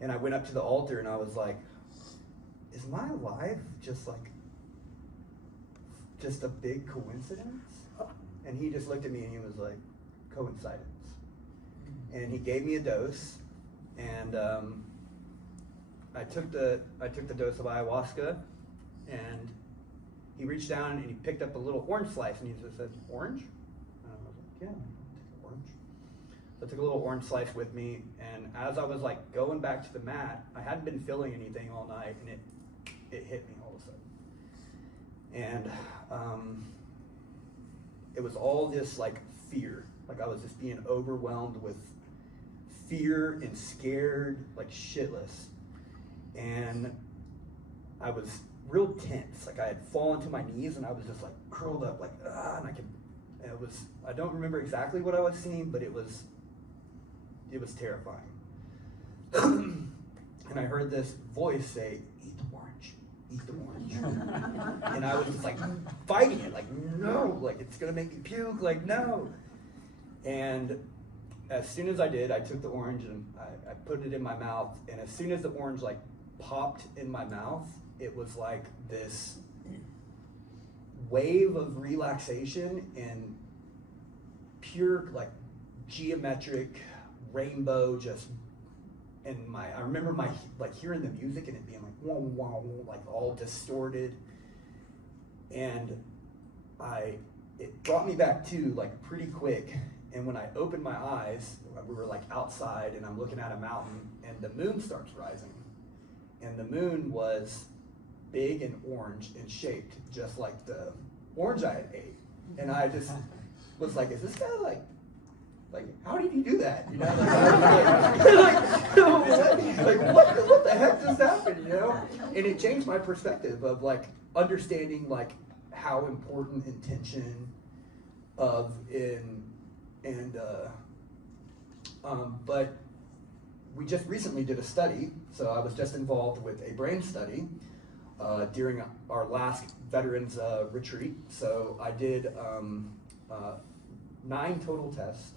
And I went up to the altar and I was like, is my life just a big coincidence? And he just looked at me and he was like, coincidence. And he gave me a dose, and I took the dose of ayahuasca, and he reached down and he picked up a little orange slice and he just said, orange? And I was like, yeah, I'll take orange. So I took a little orange slice with me, and as I was like going back to the mat, I hadn't been feeling anything all night, and it hit me all of a sudden. And it was all this like fear. Like I was just being overwhelmed with fear and scared, like shitless. And I was real tense. Like I had fallen to my knees and I was just like curled up, like, And I don't remember exactly what I was seeing, but it was terrifying. And I heard this voice say, eat the orange, eat the orange. And I was just like fighting it, like, no, like it's gonna make me puke, like no. And as soon as I did, I took the orange and I put it in my mouth, and as soon as the orange like popped in my mouth, it was like this wave of relaxation and pure like geometric rainbow just, and I remember like hearing the music and it being like whoa, whoa, like all distorted, and it brought me back to like pretty quick. And when I opened my eyes, we were like outside and I'm looking at a mountain and the moon starts rising, and the moon was big and orange and shaped just like the orange I had ate. And I just was like, is this guy like how did he do that? You know, what the heck just happened? You know, and it changed my perspective of like understanding like how important intention but we just recently did a study. So I was just involved with a brain study during our last veterans retreat. So I did 9 total tests.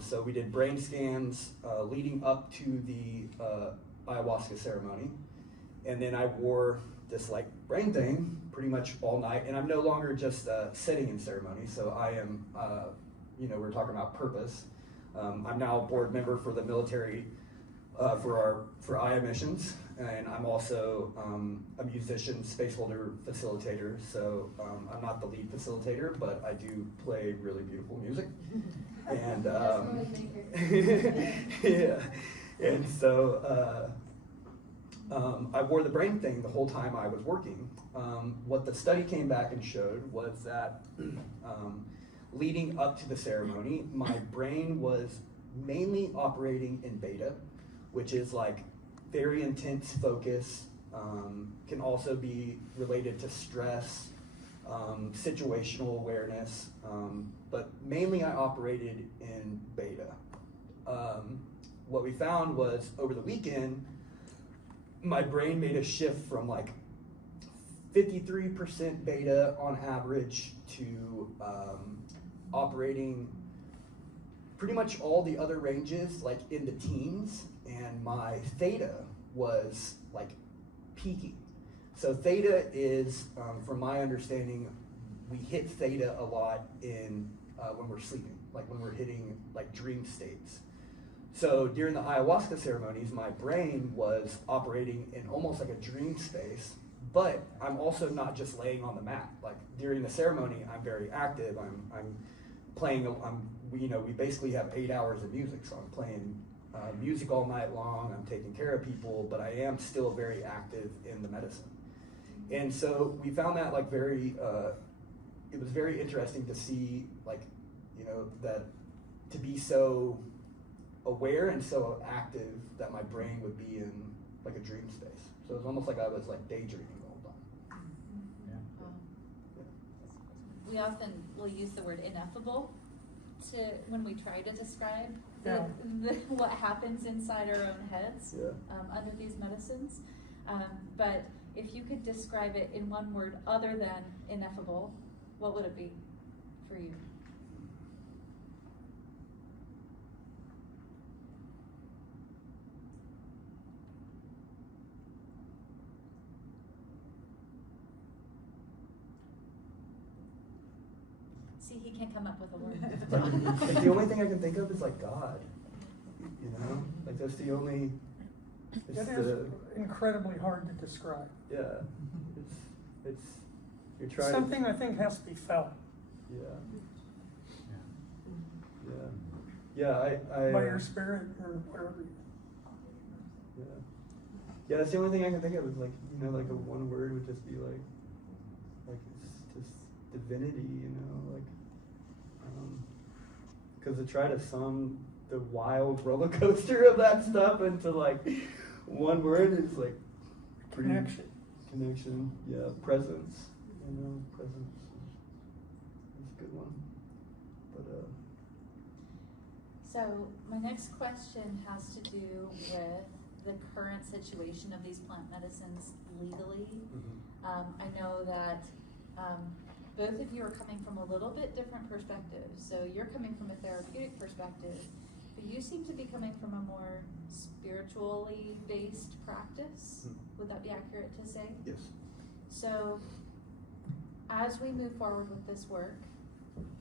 So we did brain scans leading up to the ayahuasca ceremony, and then I wore this like brain thing pretty much all night. And I'm no longer just sitting in ceremony. So I am, we're talking about purpose. I'm now a board member for the military for IA missions, and I'm also a musician, spaceholder facilitator. So I'm not the lead facilitator, but I do play really beautiful music. And yeah, and so I wore the brain thing the whole time I was working. What the study came back and showed was that leading up to the ceremony, my brain was mainly operating in beta, which is like very intense focus, can also be related to stress, situational awareness, but mainly I operated in beta. What we found was over the weekend, my brain made a shift from like 53% beta on average to operating pretty much all the other ranges like in the teens, and my theta was like peaking. So theta is, from my understanding, we hit theta a lot in when we're sleeping, like when we're hitting like dream states. So during the ayahuasca ceremonies, my brain was operating in almost like a dream space, but I'm also not just laying on the mat. Like during the ceremony, I'm very active. I'm playing. We basically have 8 hours of music, so I'm playing music all night long. I'm taking care of people, but I am still very active in the medicine. And so we found that like it was very interesting to see like, that to be so aware and so active that my brain would be in like a dream space. So it was almost like I was like daydreaming the whole time. Yeah. We often will use the word ineffable when we try to describe what happens inside our own heads under these medicines. But if you could describe it in one word other than ineffable, what would it be for you? See, he can't come up with a word. Like the only thing I can think of is like God, like that's the only. It is incredibly hard to describe. Yeah, it's you're trying. Something I think has to be felt. I by your spirit or whatever. Yeah, that's the only thing I can think of is like like a one word would just be like it's just divinity, because to try to sum the wild roller coaster of that stuff into like one word is like Connection. yeah, presence, presence is a good one. So my next question has to do with the current situation of these plant medicines legally. I know that both of you are coming from a little bit different perspectives. So you're coming from a therapeutic perspective, but you seem to be coming from a more spiritually based practice. Would that be accurate to say? Yes. So as we move forward with this work,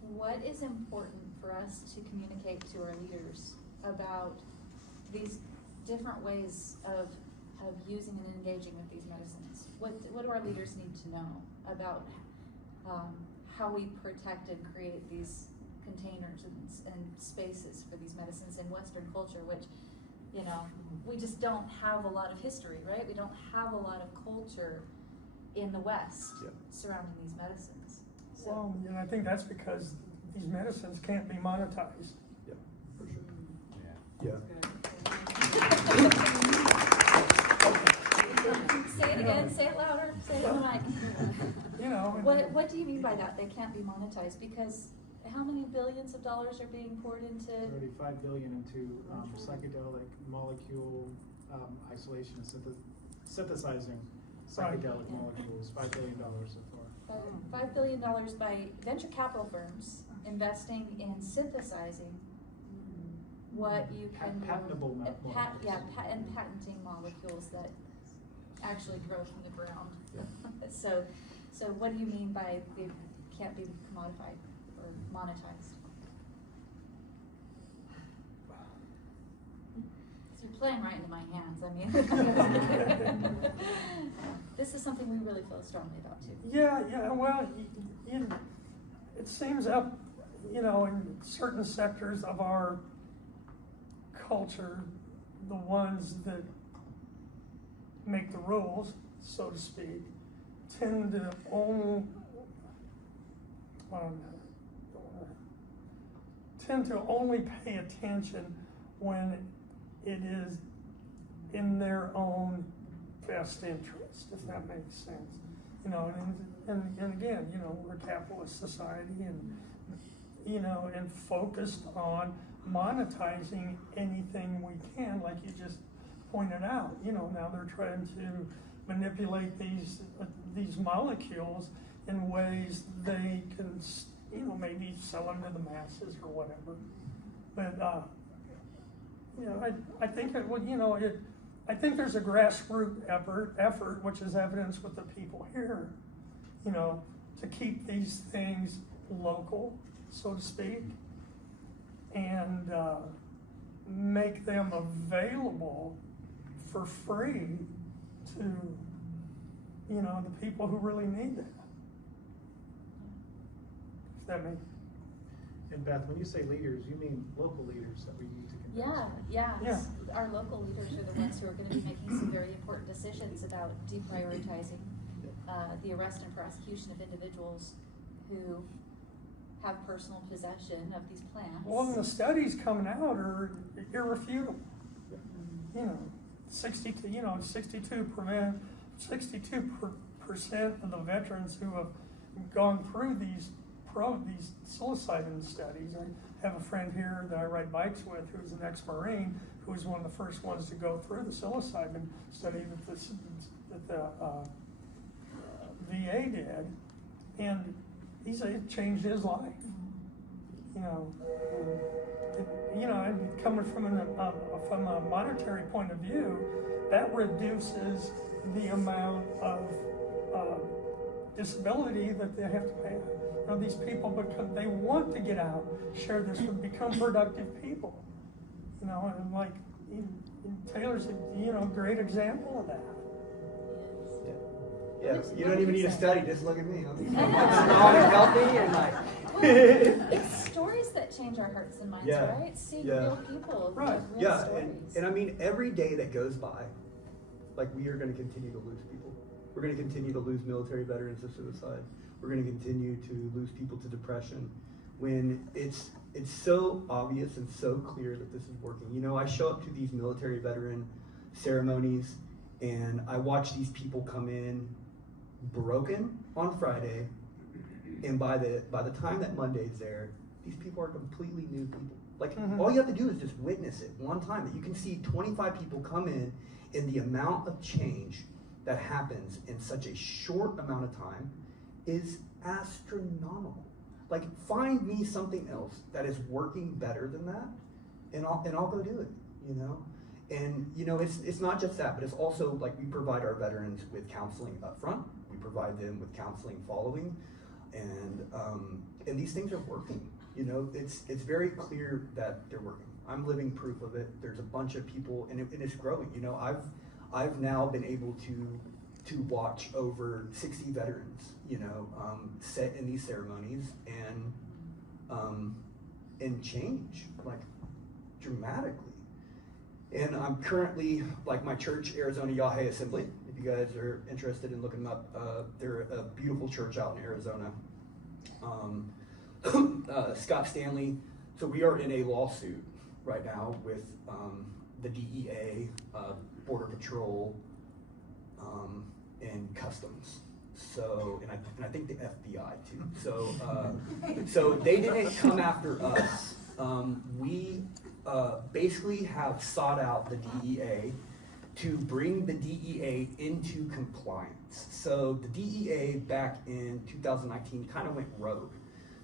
what is important for us to communicate to our leaders about these different ways of using and engaging with these medicines? What do our leaders need to know about how we protect and create these containers and spaces for these medicines in Western culture, which, you know, we just don't have a lot of history, right? We don't have a lot of culture in the West surrounding these medicines. So, Well, you know, I think that's because these medicines can't be monetized. Yeah, for sure. Yeah. say it again, say it louder, say it on the mic. You know, What do you mean by that? They can't be monetized? Because how many billions of dollars are being poured into? 35 billion into psychedelic molecule isolation and synthesizing psychedelic molecules. $5 billion so far. $5 billion by venture capital firms investing in synthesizing what you can Patentable molecules. and patenting molecules that actually grow from the ground. So what do you mean by they can't be commodified or monetized? So you're playing right into my hands. I mean, this is something we really feel strongly about too. Yeah, well, it seems up, you know, in certain sectors of our culture, the ones that make the rules, so to speak, tend to only pay attention when it is in their own best interest, if that makes sense. You know, and again, you know, we're a capitalist society, and you know, and focused on monetizing anything we can, like you just pointed out. You know, now they're trying to manipulate these molecules in ways they can, you know, maybe sell them to the masses or whatever. But you know, I think it would, you know, I think there's a grassroots effort, which is evidenced with the people here, you know, to keep these things local, so to speak, and make them available for free to, you know, the people who really need that. If that makes. And Beth, when you say leaders, you mean local leaders that we need to convince. Yeah. Our local leaders are the ones who are going to be making some very important decisions about deprioritizing the arrest and prosecution of individuals who have personal possession of these plants. Well, the studies coming out are irrefutable. You know, 62% of the veterans who have gone through these psilocybin studies. I have a friend here that I ride bikes with who's an ex-Marine who was one of the first ones to go through the psilocybin study that the VA did, and he said it changed his life. You know, and coming from a monetary point of view, that reduces the amount of disability that they have to pay. You know, these people, because they want to get out, share this, and become productive people. You know, and like Taylor's, you know, great example of that. Yeah, you don't even need a study. Just look at me. I'm strong and healthy, and like. It's stories that change our hearts and minds, right? Seeing real people, right? Real Yeah, stories. and I mean, every day that goes by, like, we are going to continue to lose people. We're going to continue to lose military veterans to suicide. We're going to continue to lose people to depression. When it's so obvious and so clear that this is working. You know, I show up to these military veteran ceremonies, and I watch these people come in broken on Friday, and by the time that Monday's there, these people are completely new people. Like, all you have to do is just witness it one time. That you can see 25 people come in, and the amount of change that happens in such a short amount of time is astronomical. Like, find me something else that is working better than that, and I'll go do it, you know? And, you know, it's not just that, but it's also like we provide our veterans with counseling up front. We provide them with counseling following, and these things are working. You know, it's very clear that they're working. I'm living proof of it. There's a bunch of people, and it's growing. You know, I've now been able to watch over 60 veterans, you know, set in these ceremonies and change, like, dramatically. And I'm currently, like, my church, Arizona Yahweh Assembly, if you guys are interested in looking them up, they're a beautiful church out in Arizona. Scott Stanley, so we are in a lawsuit right now with the DEA, Border Patrol, and Customs. So, and I think the FBI too. So they didn't come after us. We basically have sought out the DEA to bring the DEA into compliance. So the DEA back in 2019 kind of went rogue.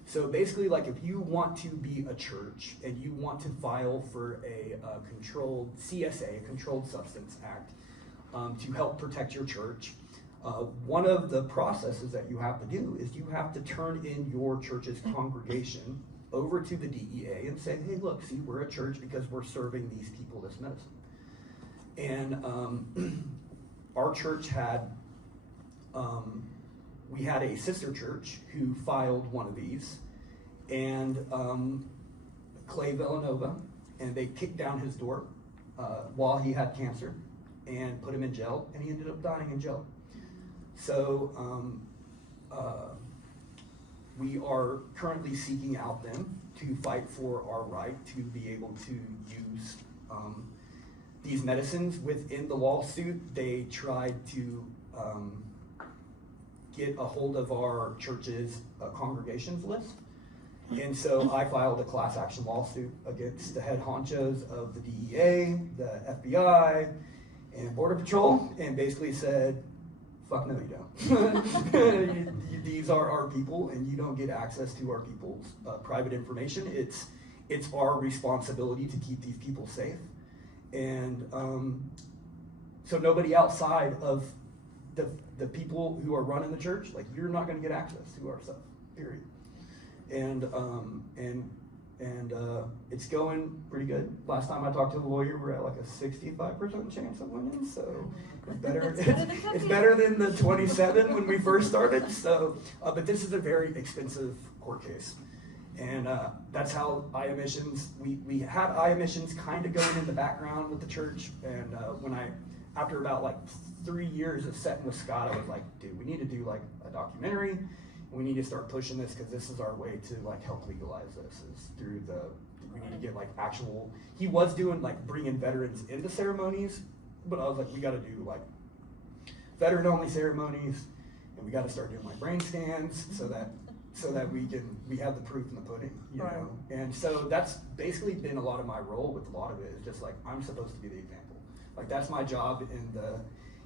So basically, like, if you want to be a church and you want to file for a controlled CSA, a Controlled Substance Act, to help protect your church, one of the processes that you have to do is you have to turn in your church's congregation over to the DEA and say, hey, look, see, we're a church because we're serving these people this medicine. And our church had, we had a sister church who filed one of these, and Clay Villanova, and they kicked down his door while he had cancer and put him in jail, and he ended up dying in jail. So we are currently seeking out them to fight for our right to be able to use these medicines. Within the lawsuit, they tried to get a hold of our church's congregations list. And so I filed a class action lawsuit against the head honchos of the DEA, the FBI, and Border Patrol, and basically said, fuck no, you don't. These are our people, and you don't get access to our people's private information. It's our responsibility to keep these people safe. And so nobody outside of the people who are running the church, like, you're not going to get access to our stuff, period. And it's going pretty good. Last time I talked to the lawyer, we're at like a 65% chance of winning, so it's better. It's better than the 27 when we first started. So, but this is a very expensive court case, and that's how eye emissions. We had eye emissions kind of going in the background with the church, and after about like 3 years of setting with Scott, I was like, dude, we need to do like a documentary. We need to start pushing this because this is our way to like help legalize this. Is through we need to get like actual. He was doing like bringing veterans into ceremonies, but I was like, we got to do like veteran only ceremonies, and we got to start doing like brain scans so that we have the proof in the pudding, you know. And so that's basically been a lot of my role with a lot of it. Is just like, I'm supposed to be the example. Like, that's my job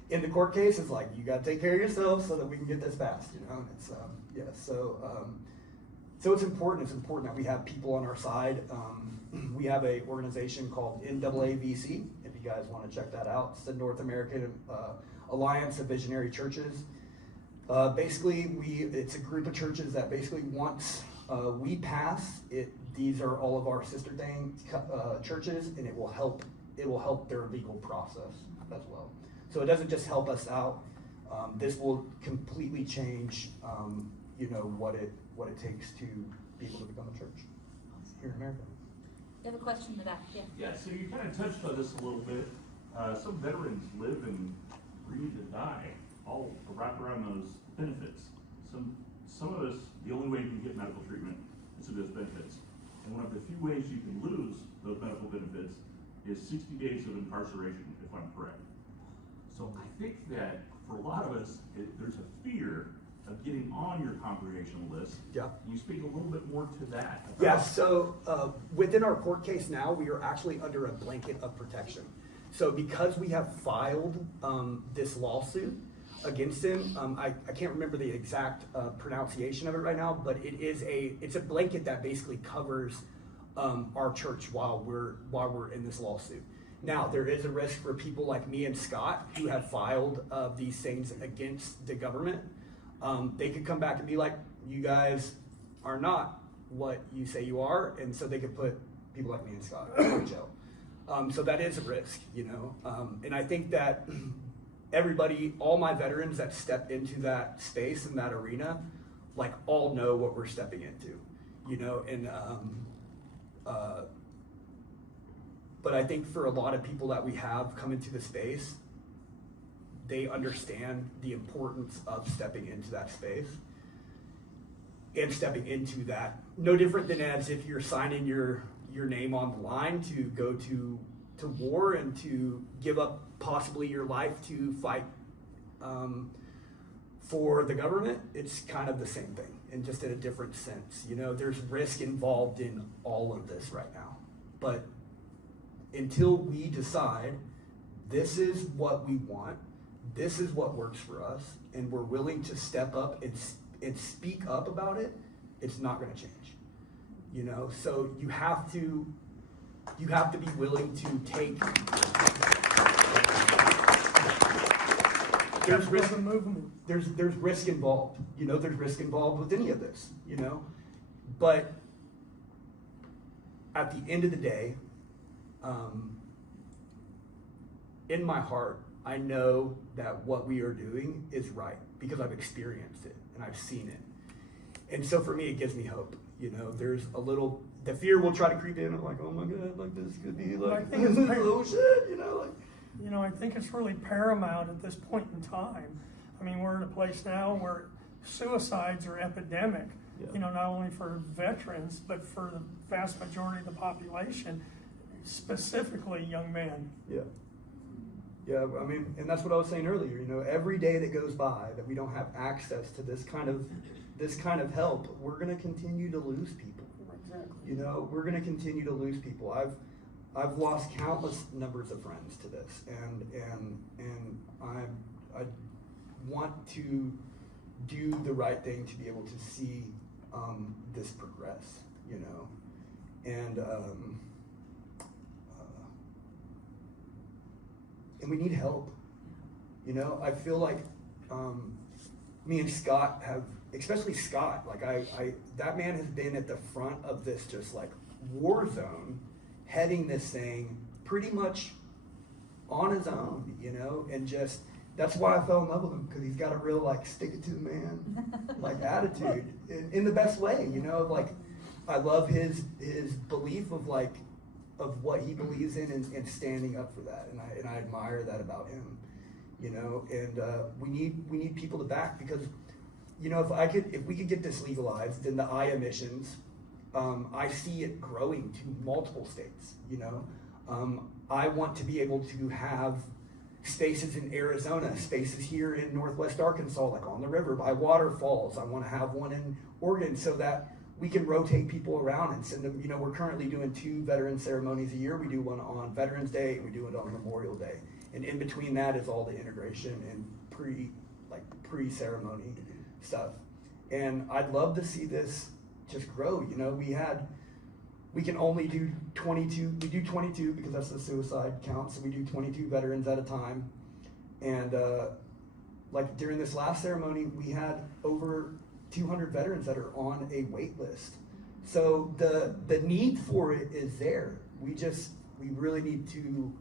in the court case, is like, you got to take care of yourself so that we can get this passed, you know. And it's so it's important. It's important that we have people on our side. We have a organization called NWA. If you guys want to check that out, it's the North American Alliance of Visionary Churches. Basically, it's a group of churches that basically once we pass it, these are all of our sister churches, and it will help their legal process as well. So it doesn't just help us out. This will completely change, what it takes to be able to become a church here in America. You have a question in the back, yeah? Yeah, so you kind of touched on this a little bit. Some veterans live and breathe and die all wrapped around those benefits. Some of us, the only way you can get medical treatment is through those benefits. And one of the few ways you can lose those medical benefits is 60 days of incarceration, if I'm correct. So I think that for a lot of us, there's a fear of getting on your congregational list. Yeah. Can you speak a little bit more to that? Yeah, so within our court case now, we are actually under a blanket of protection. So because we have filed this lawsuit against him, I can't remember the exact pronunciation of it right now, but it's a blanket that basically covers our church while we're in this lawsuit. Now, there is a risk for people like me and Scott who have filed these things against the government. They could come back and be like, you guys are not what you say you are, and so they could put people like me and Scott in jail. So that is a risk, you know. And I think that everybody, all my veterans that step into that space and that arena, like all know what we're stepping into, you know. And but I think for a lot of people that we have come into the space, they understand the importance of stepping into that space and stepping into that. No different than as if you're signing your name on the line to go to war and to give up possibly your life to fight for the government. It's kind of the same thing, and just in a different sense. You know, there's risk involved in all of this right now. But until we decide this is what we want, this is what works for us, and we're willing to step up and speak up about it, it's not going to change. You know, so you have to be willing to take. There's risk. There's risk involved. You know, there's risk involved with any of this. You know, but at the end of the day, in my heart, I know that what we are doing is right because I've experienced it and I've seen it. And so for me, it gives me hope. You know, there's a little, the fear will try to creep in. I'm like, oh my God, like this could be like, I think it's oh shit, you know, like. You know, I think it's really paramount at this point in time. I mean, we're in a place now where suicides are epidemic, Yeah. you know, not only for veterans, but for the vast majority of the population, specifically young men. Yeah. Yeah, I mean, and that's what I was saying earlier, you know, every day that goes by that we don't have access to this kind of help, we're going to continue to lose people. Exactly. You know, we're going to continue to lose people. I've lost countless numbers of friends to this, and I want to do the right thing to be able to see this progress, you know, and we need help. You know, I feel like me and Scott have, especially Scott, like that man has been at the front of this just like war zone, heading this thing pretty much on his own, you know, and just, that's why I fell in love with him, because he's got a real like stick it to the man like attitude in the best way, you know, like I love his belief of like, of what he believes in and standing up for that, and I admire that about him, you know, and we need people to back, because, you know, if we could get this legalized, then the eye emissions, I see it growing to multiple states, you know. I want to be able to have spaces in Arizona, spaces here in Northwest Arkansas, like on the river by waterfalls. I want to have one in Oregon so that we can rotate people around and send them. You know, we're currently doing 2 veteran ceremonies a year. We do one on Veterans Day and we do it on Memorial Day. And in between that is all the integration and pre-ceremony stuff. And I'd love to see this just grow. You know, we can only do 22, we do 22 because that's the suicide count, so we do 22 veterans at a time. And like during this last ceremony, we had over 200 veterans that are on a wait list. So the need for it is there. We really need to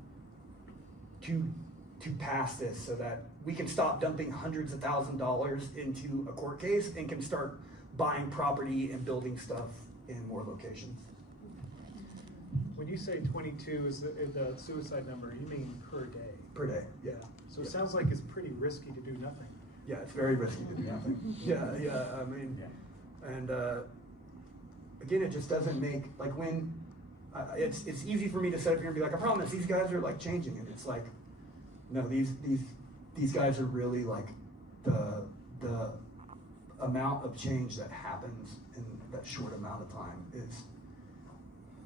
pass this so that we can stop dumping hundreds of thousands of dollars into a court case and can start buying property and building stuff in more locations. When you say 22 is the suicide number, you mean per day? Per day, yeah. So Yeah. it sounds like it's pretty risky to do nothing. Yeah, it's very risky to do nothing. Yeah, I mean, and again, it just doesn't make, like when, it's easy for me to sit up here and be like, I promise these guys are like changing, and it's like, no, these guys are really like the amount of change that happens in that short amount of time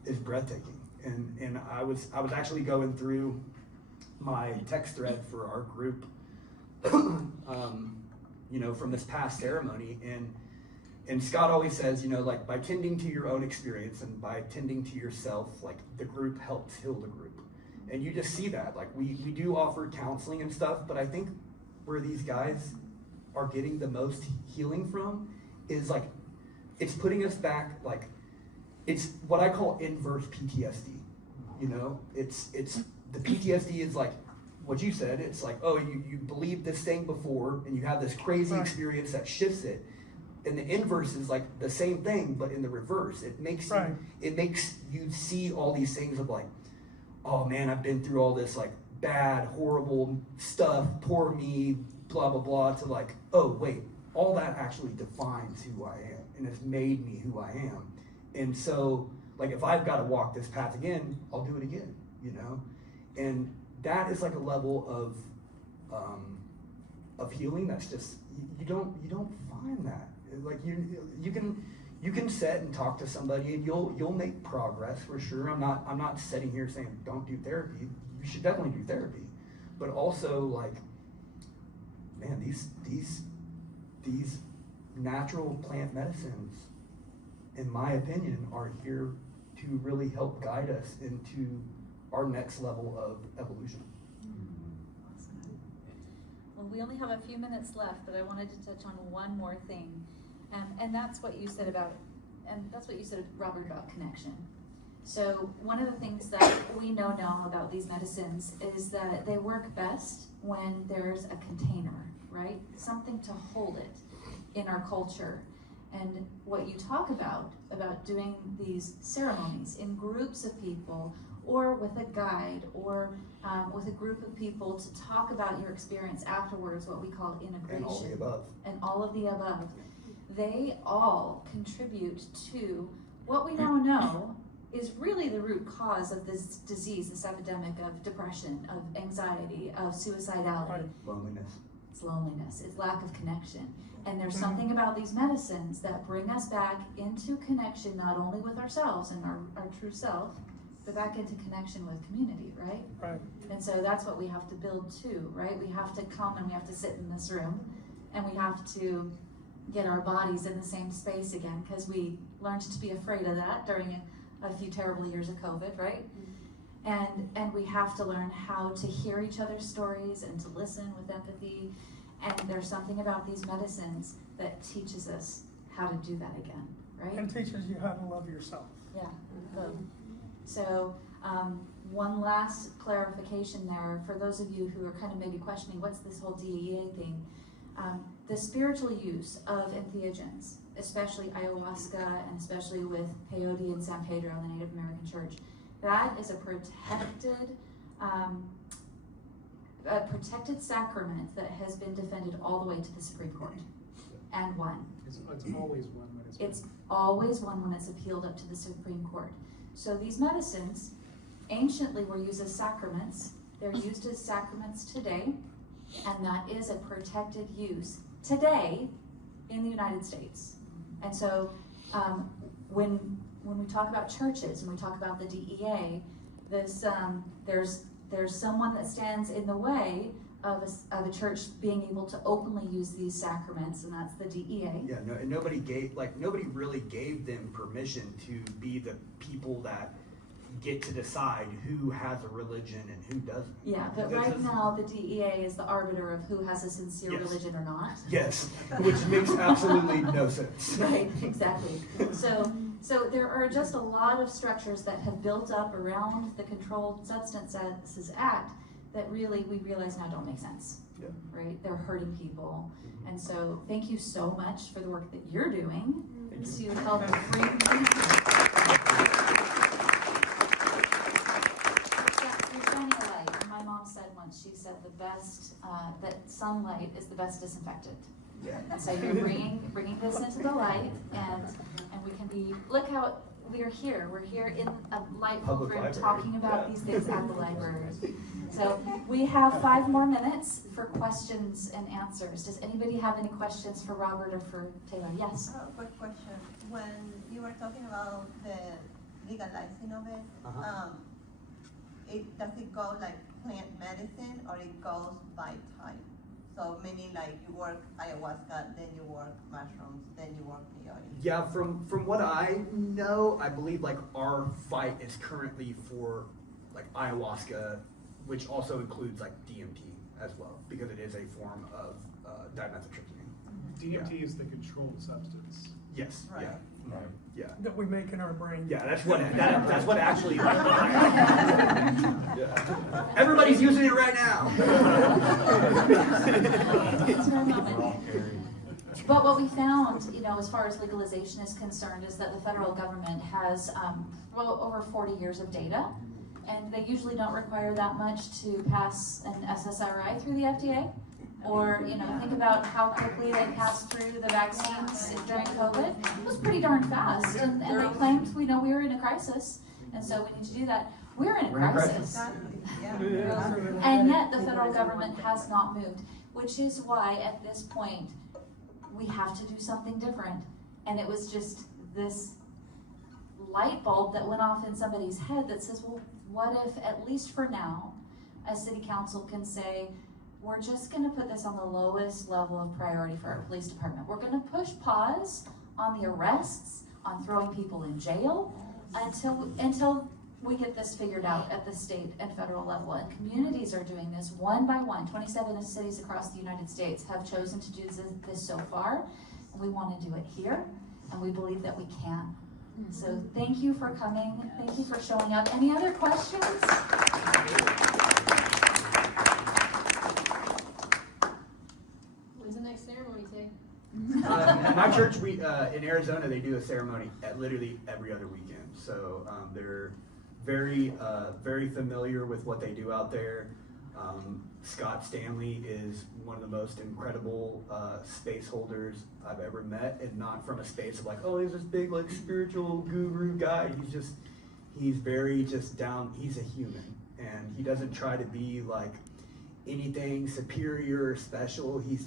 is breathtaking. And I was actually going through my text thread for our group, from this past ceremony, and Scott always says, like, by tending to your own experience and by tending to yourself, like, the group helps heal the group. And you just see that, like, we do offer counseling and stuff, but I think where these guys are getting the most healing from is, like, it's putting us back, like, it's what I call inverse PTSD. It's the PTSD is like what you said. It's like, oh, you believed this thing before and you have this crazy experience that shifts it. And the inverse is like the same thing, but in the reverse. It makes you see all these things of like, oh man, I've been through all this like bad, horrible stuff, poor me, blah, blah, blah, to like, oh wait, all that actually defines who I am and has made me who I am. And so, like, if I've got to walk this path again, I'll do it again, And that is like a level of healing that's just, you don't find that. Like, you can sit and talk to somebody and you'll make progress for sure. I'm not sitting here saying don't do therapy. You should definitely do therapy, but also, like, man, these natural plant medicines, in my opinion, are here to really help guide us into our next level of evolution. Awesome. Well, we only have a few minutes left, but I wanted to touch on one more thing, and that's what you said about, Robert, about connection. So one of the things that we know now about these medicines is that they work best when there's a container, right? Something to hold it in our culture. And what you talk about doing these ceremonies in groups of people, or with a guide, or with a group of people to talk about your experience afterwards, what we call integration. And all the above. And all of the above. They all contribute to what we now know is really the root cause of this disease, this epidemic of depression, of anxiety, of suicidality. Loneliness. It's loneliness, it's lack of connection. And there's something about these medicines that bring us back into connection, not only with ourselves and our true self, but back into connection with community, right? Right. And so that's what we have to build too, right? We have to come and we have to sit in this room and we have to get our bodies in the same space again, because we learned to be afraid of that during a few terrible years of COVID, right? And we have to learn how to hear each other's stories and to listen with empathy. And there's something about these medicines that teaches us how to do that again, right? And teaches you how to love yourself. Yeah. So one last clarification there for those of you who are kind of maybe questioning what's this whole DEA thing. The spiritual use of entheogens, especially ayahuasca and especially with peyote and San Pedro in the Native American Church, that is a protected sacrament that has been defended all the way to the Supreme Court and won. It's always one when It's always won when it's appealed up to the Supreme Court. So these medicines anciently were used as sacraments. They're used as sacraments today, and that is a protected use today in the United States. And so when we talk about churches and we talk about the DEA, there's someone that stands in the way of a church being able to openly use these sacraments, and that's the DEA. Yeah, no, and nobody really gave them permission to be the people that get to decide who has a religion and who doesn't. Yeah, but right now the DEA is the arbiter of who has a sincere religion or not. Yes, which makes absolutely no sense. Right, exactly. So there are just a lot of structures that have built up around the Controlled Substances Act that really we realize now don't make sense. Yeah. Right? They're hurting people. And so thank you so much for the work that you're doing to help bring You're shining a light. My mom said once, she said the best, that sunlight is the best disinfectant. Yeah. And so you're bringing this into the light, and we can be, look how we're here in a light Public room library. talking about Yeah. these things at the library. So we have 5 more minutes for questions and answers. Does anybody have any questions for Robert or for Taylor? Yes? Quick question. When you were talking about the legalizing of it, does it go like plant medicine or it goes by type? So meaning like you work ayahuasca, then you work mushrooms, then you work peyote. Yeah, from what I know, I believe like our fight is currently for like ayahuasca, which also includes like DMT as well, because it is a form of dimethyltryptamine. DMT is the controlled substance. Yes. Right. Yeah. Right. Yeah. That we make in our brain. Yeah, that's what actually. Yeah. Everybody's using it right now. But what we found, as far as legalization is concerned, is that the federal government has over 40 years of data, and they usually don't require that much to pass an SSRI through the FDA. Or, think about how quickly they passed through the vaccines during COVID. It was pretty darn fast, and they claimed, we were in a crisis, and so we need to do that. We're in a crisis. Exactly. Yeah. And yet the federal government has not moved, which is why at this point we have to do something different. And it was just this light bulb that went off in somebody's head that says, well, what if, at least for now, a city council can say, we're just going to put this on the lowest level of priority for our police department. We're going to push pause on the arrests, on throwing people in jail, until we get this figured out at the state and federal level. And communities are doing this one by one. 27 cities across the United States have chosen to do this so far, and we want to do it here, and we believe that we can. So thank you for coming. Thank you for showing up. Any other questions? When's the next ceremony, Tay? At my church, we in Arizona, they do a ceremony at literally every other weekend. So they're very familiar with what they do out there. Scott Stanley is one of the most incredible space holders I've ever met, and not from a space of like, oh, he's this big like spiritual guru guy. He's very just down. He's a human, and he doesn't try to be like anything superior or special. He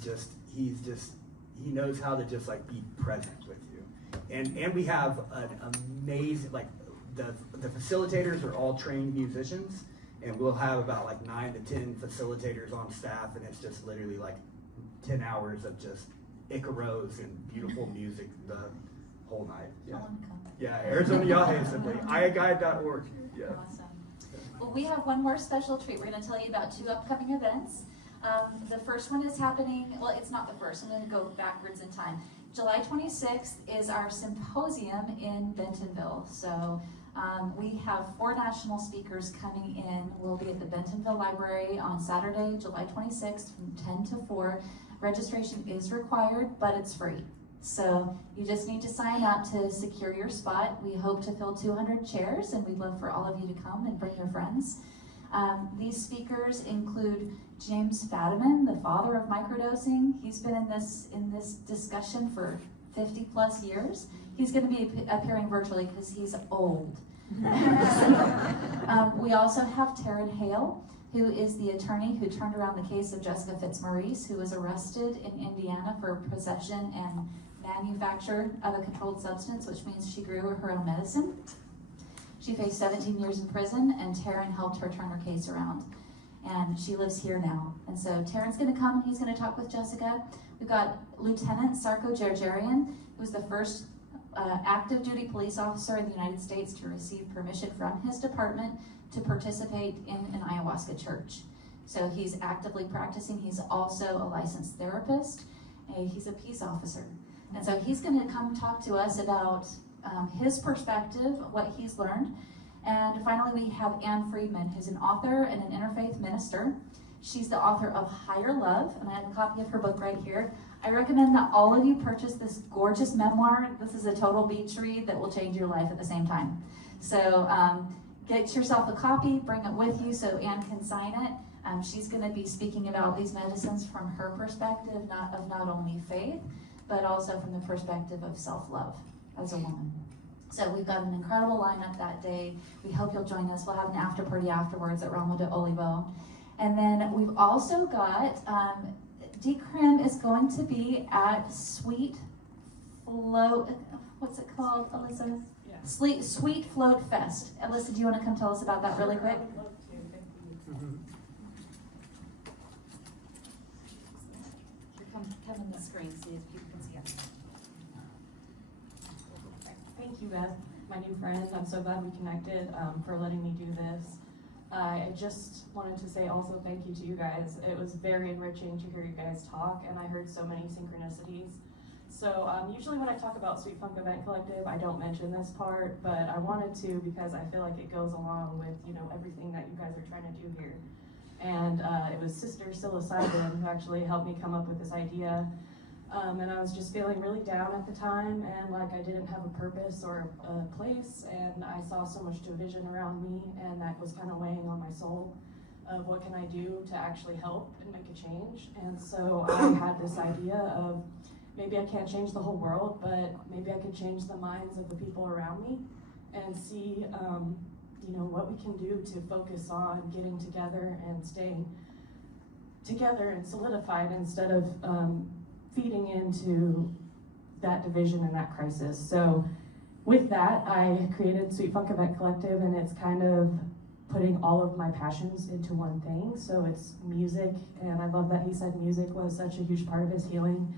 knows how to just like be present with you. And we have an amazing, like the facilitators are all trained musicians, and we'll have about like 9 to 10 facilitators on staff, and it's just literally like 10 hours of just Icaros and beautiful music the whole night. Yeah. Yeah, Arizona Yahweh Assembly, iaguide.org. Yeah. Awesome. Well, we have one more special treat. We're going to tell you about 2 upcoming events. The first one is happening, well, it's not the first. I'm going to go backwards in time. July 26th is our symposium in Bentonville. So we have 4 national speakers coming in. We'll be at the Bentonville Library on Saturday, July 26th from 10 to 4. Registration is required, but it's free. So you just need to sign up to secure your spot. We hope to fill 200 chairs, and we'd love for all of you to come and bring your friends. These speakers include James Fadiman, the father of microdosing. He's been in this discussion for 50 plus years. He's going to be appearing virtually because he's old. We also have Taryn Hale, who is the attorney who turned around the case of Jessica Fitzmaurice, who was arrested in Indiana for possession and manufacture of a controlled substance, which means she grew her own medicine. She faced 17 years in prison, and Taryn helped her turn her case around. And she lives here now. And so Taryn's going to come and he's going to talk with Jessica. We've got Lieutenant Sarko Gergerian, who's the first active duty police officer in the United States to receive permission from his department to participate in an ayahuasca church. So he's actively practicing. He's also a licensed therapist. He's a peace officer. And so he's going to come talk to us about his perspective, what he's learned. And finally, we have Anne Friedman, who's an author and an interfaith minister. She's the author of Higher Love, and I have a copy of her book right here. I recommend that all of you purchase this gorgeous memoir. This is a total beach read that will change your life at the same time. So get yourself a copy, bring it with you so Anne can sign it. She's going to be speaking about these medicines from her perspective, not only faith, but also from the perspective of self-love as a woman. So we've got an incredible lineup that day. We hope you'll join us. We'll have an after party afterwards at Ramo de Olivo. And then we've also got, Decrim is going to be at Sweet Float, what's it called, Alyssa? Yeah. Sweet Float Fest. Alyssa, do you want to come tell us about that really quick? I would love to, thank you. Come on the screen, see if people can see us. Thank you, Beth, my new friend. I'm so glad we connected, for letting me do this. I just wanted to say also thank you to you guys. It was very enriching to hear you guys talk, and I heard so many synchronicities. So usually when I talk about Sweet Funk Event Collective, I don't mention this part, but I wanted to because I feel like it goes along with, you know, everything that you guys are trying to do here. And it was Sister Psilocybin who actually helped me come up with this idea. And I was just feeling really down at the time, and like I didn't have a purpose or a place, and I saw so much division around me, and that was kind of weighing on my soul of what can I do to actually help and make a change. And so I had this idea of maybe I can't change the whole world, but maybe I could change the minds of the people around me and see, you know, what we can do to focus on getting together and staying together and solidified instead of feeding into that division and that crisis. So with that, I created Sweet Funk Event Collective, and it's kind of putting all of my passions into one thing. So it's music, and I love that he said music was such a huge part of his healing.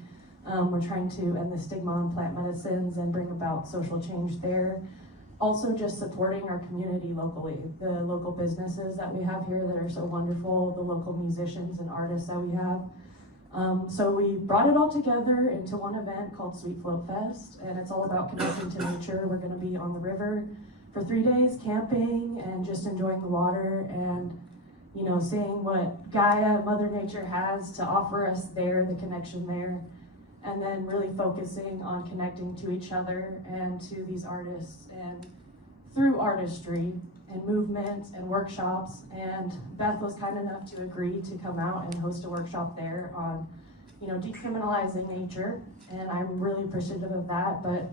We're trying to end the stigma on plant medicines and bring about social change there. Also just supporting our community locally, the local businesses that we have here that are so wonderful, the local musicians and artists that we have. So we brought it all together into one event called Sweet Float Fest, and it's all about connecting to nature. We're gonna be on the river for 3 days, camping and just enjoying the water and, you know, seeing what Gaia, Mother Nature has to offer us there, the connection there, and then really focusing on connecting to each other and to these artists, and through artistry and movement and workshops. And Beth was kind enough to agree to come out and host a workshop there on, you know, decriminalizing nature, and I'm really appreciative of that. But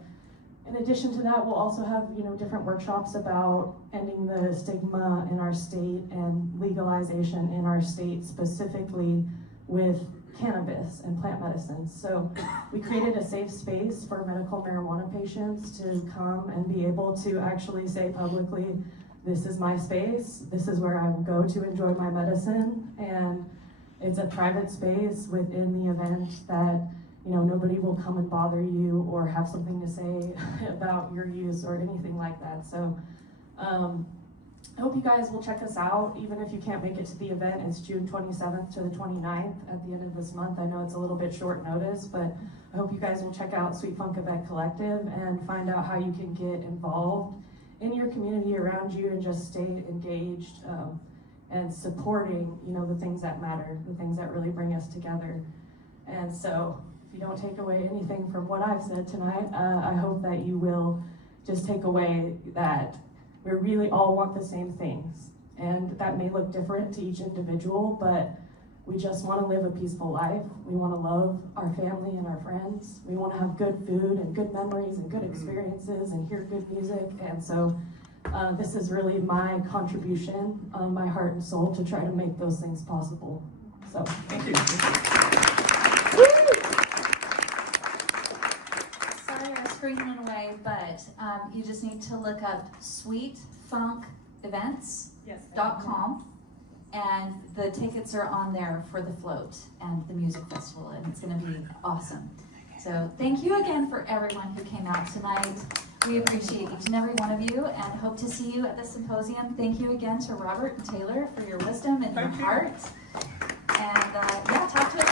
in addition to that, we'll also have, you know, different workshops about ending the stigma in our state and legalization in our state, specifically with cannabis and plant medicines. So we created a safe space for medical marijuana patients to come and be able to actually say publicly, this is my space, this is where I will go to enjoy my medicine. And it's a private space within the event that, you know, nobody will come and bother you or have something to say about your use or anything like that. So I hope you guys will check us out, even if you can't make it to the event. It's June 27th to the 29th at the end of this month. I know it's a little bit short notice, but I hope you guys will check out Sweet Funk Event Collective and find out how you can get involved in your community around you and just stay engaged and supporting, you know, the things that matter, the things that really bring us together. And so if you don't take away anything from what I've said tonight, I hope that you will just take away that we really all want the same things. And that may look different to each individual, but we just want to live a peaceful life. We want to love our family and our friends. We want to have good food and good memories and good experiences and hear good music. And so this is really my contribution, my heart and soul, to try to make those things possible. So thank you. Sorry, our screen went away, but you just need to look up sweetfunkevents.com. And the tickets are on there for the float and the music festival, and it's going to be awesome. So thank you again for everyone who came out tonight. We appreciate each and every one of you and hope to see you at the symposium. Thank you again to Robert and Taylor for your wisdom and your heart. And yeah, talk to us.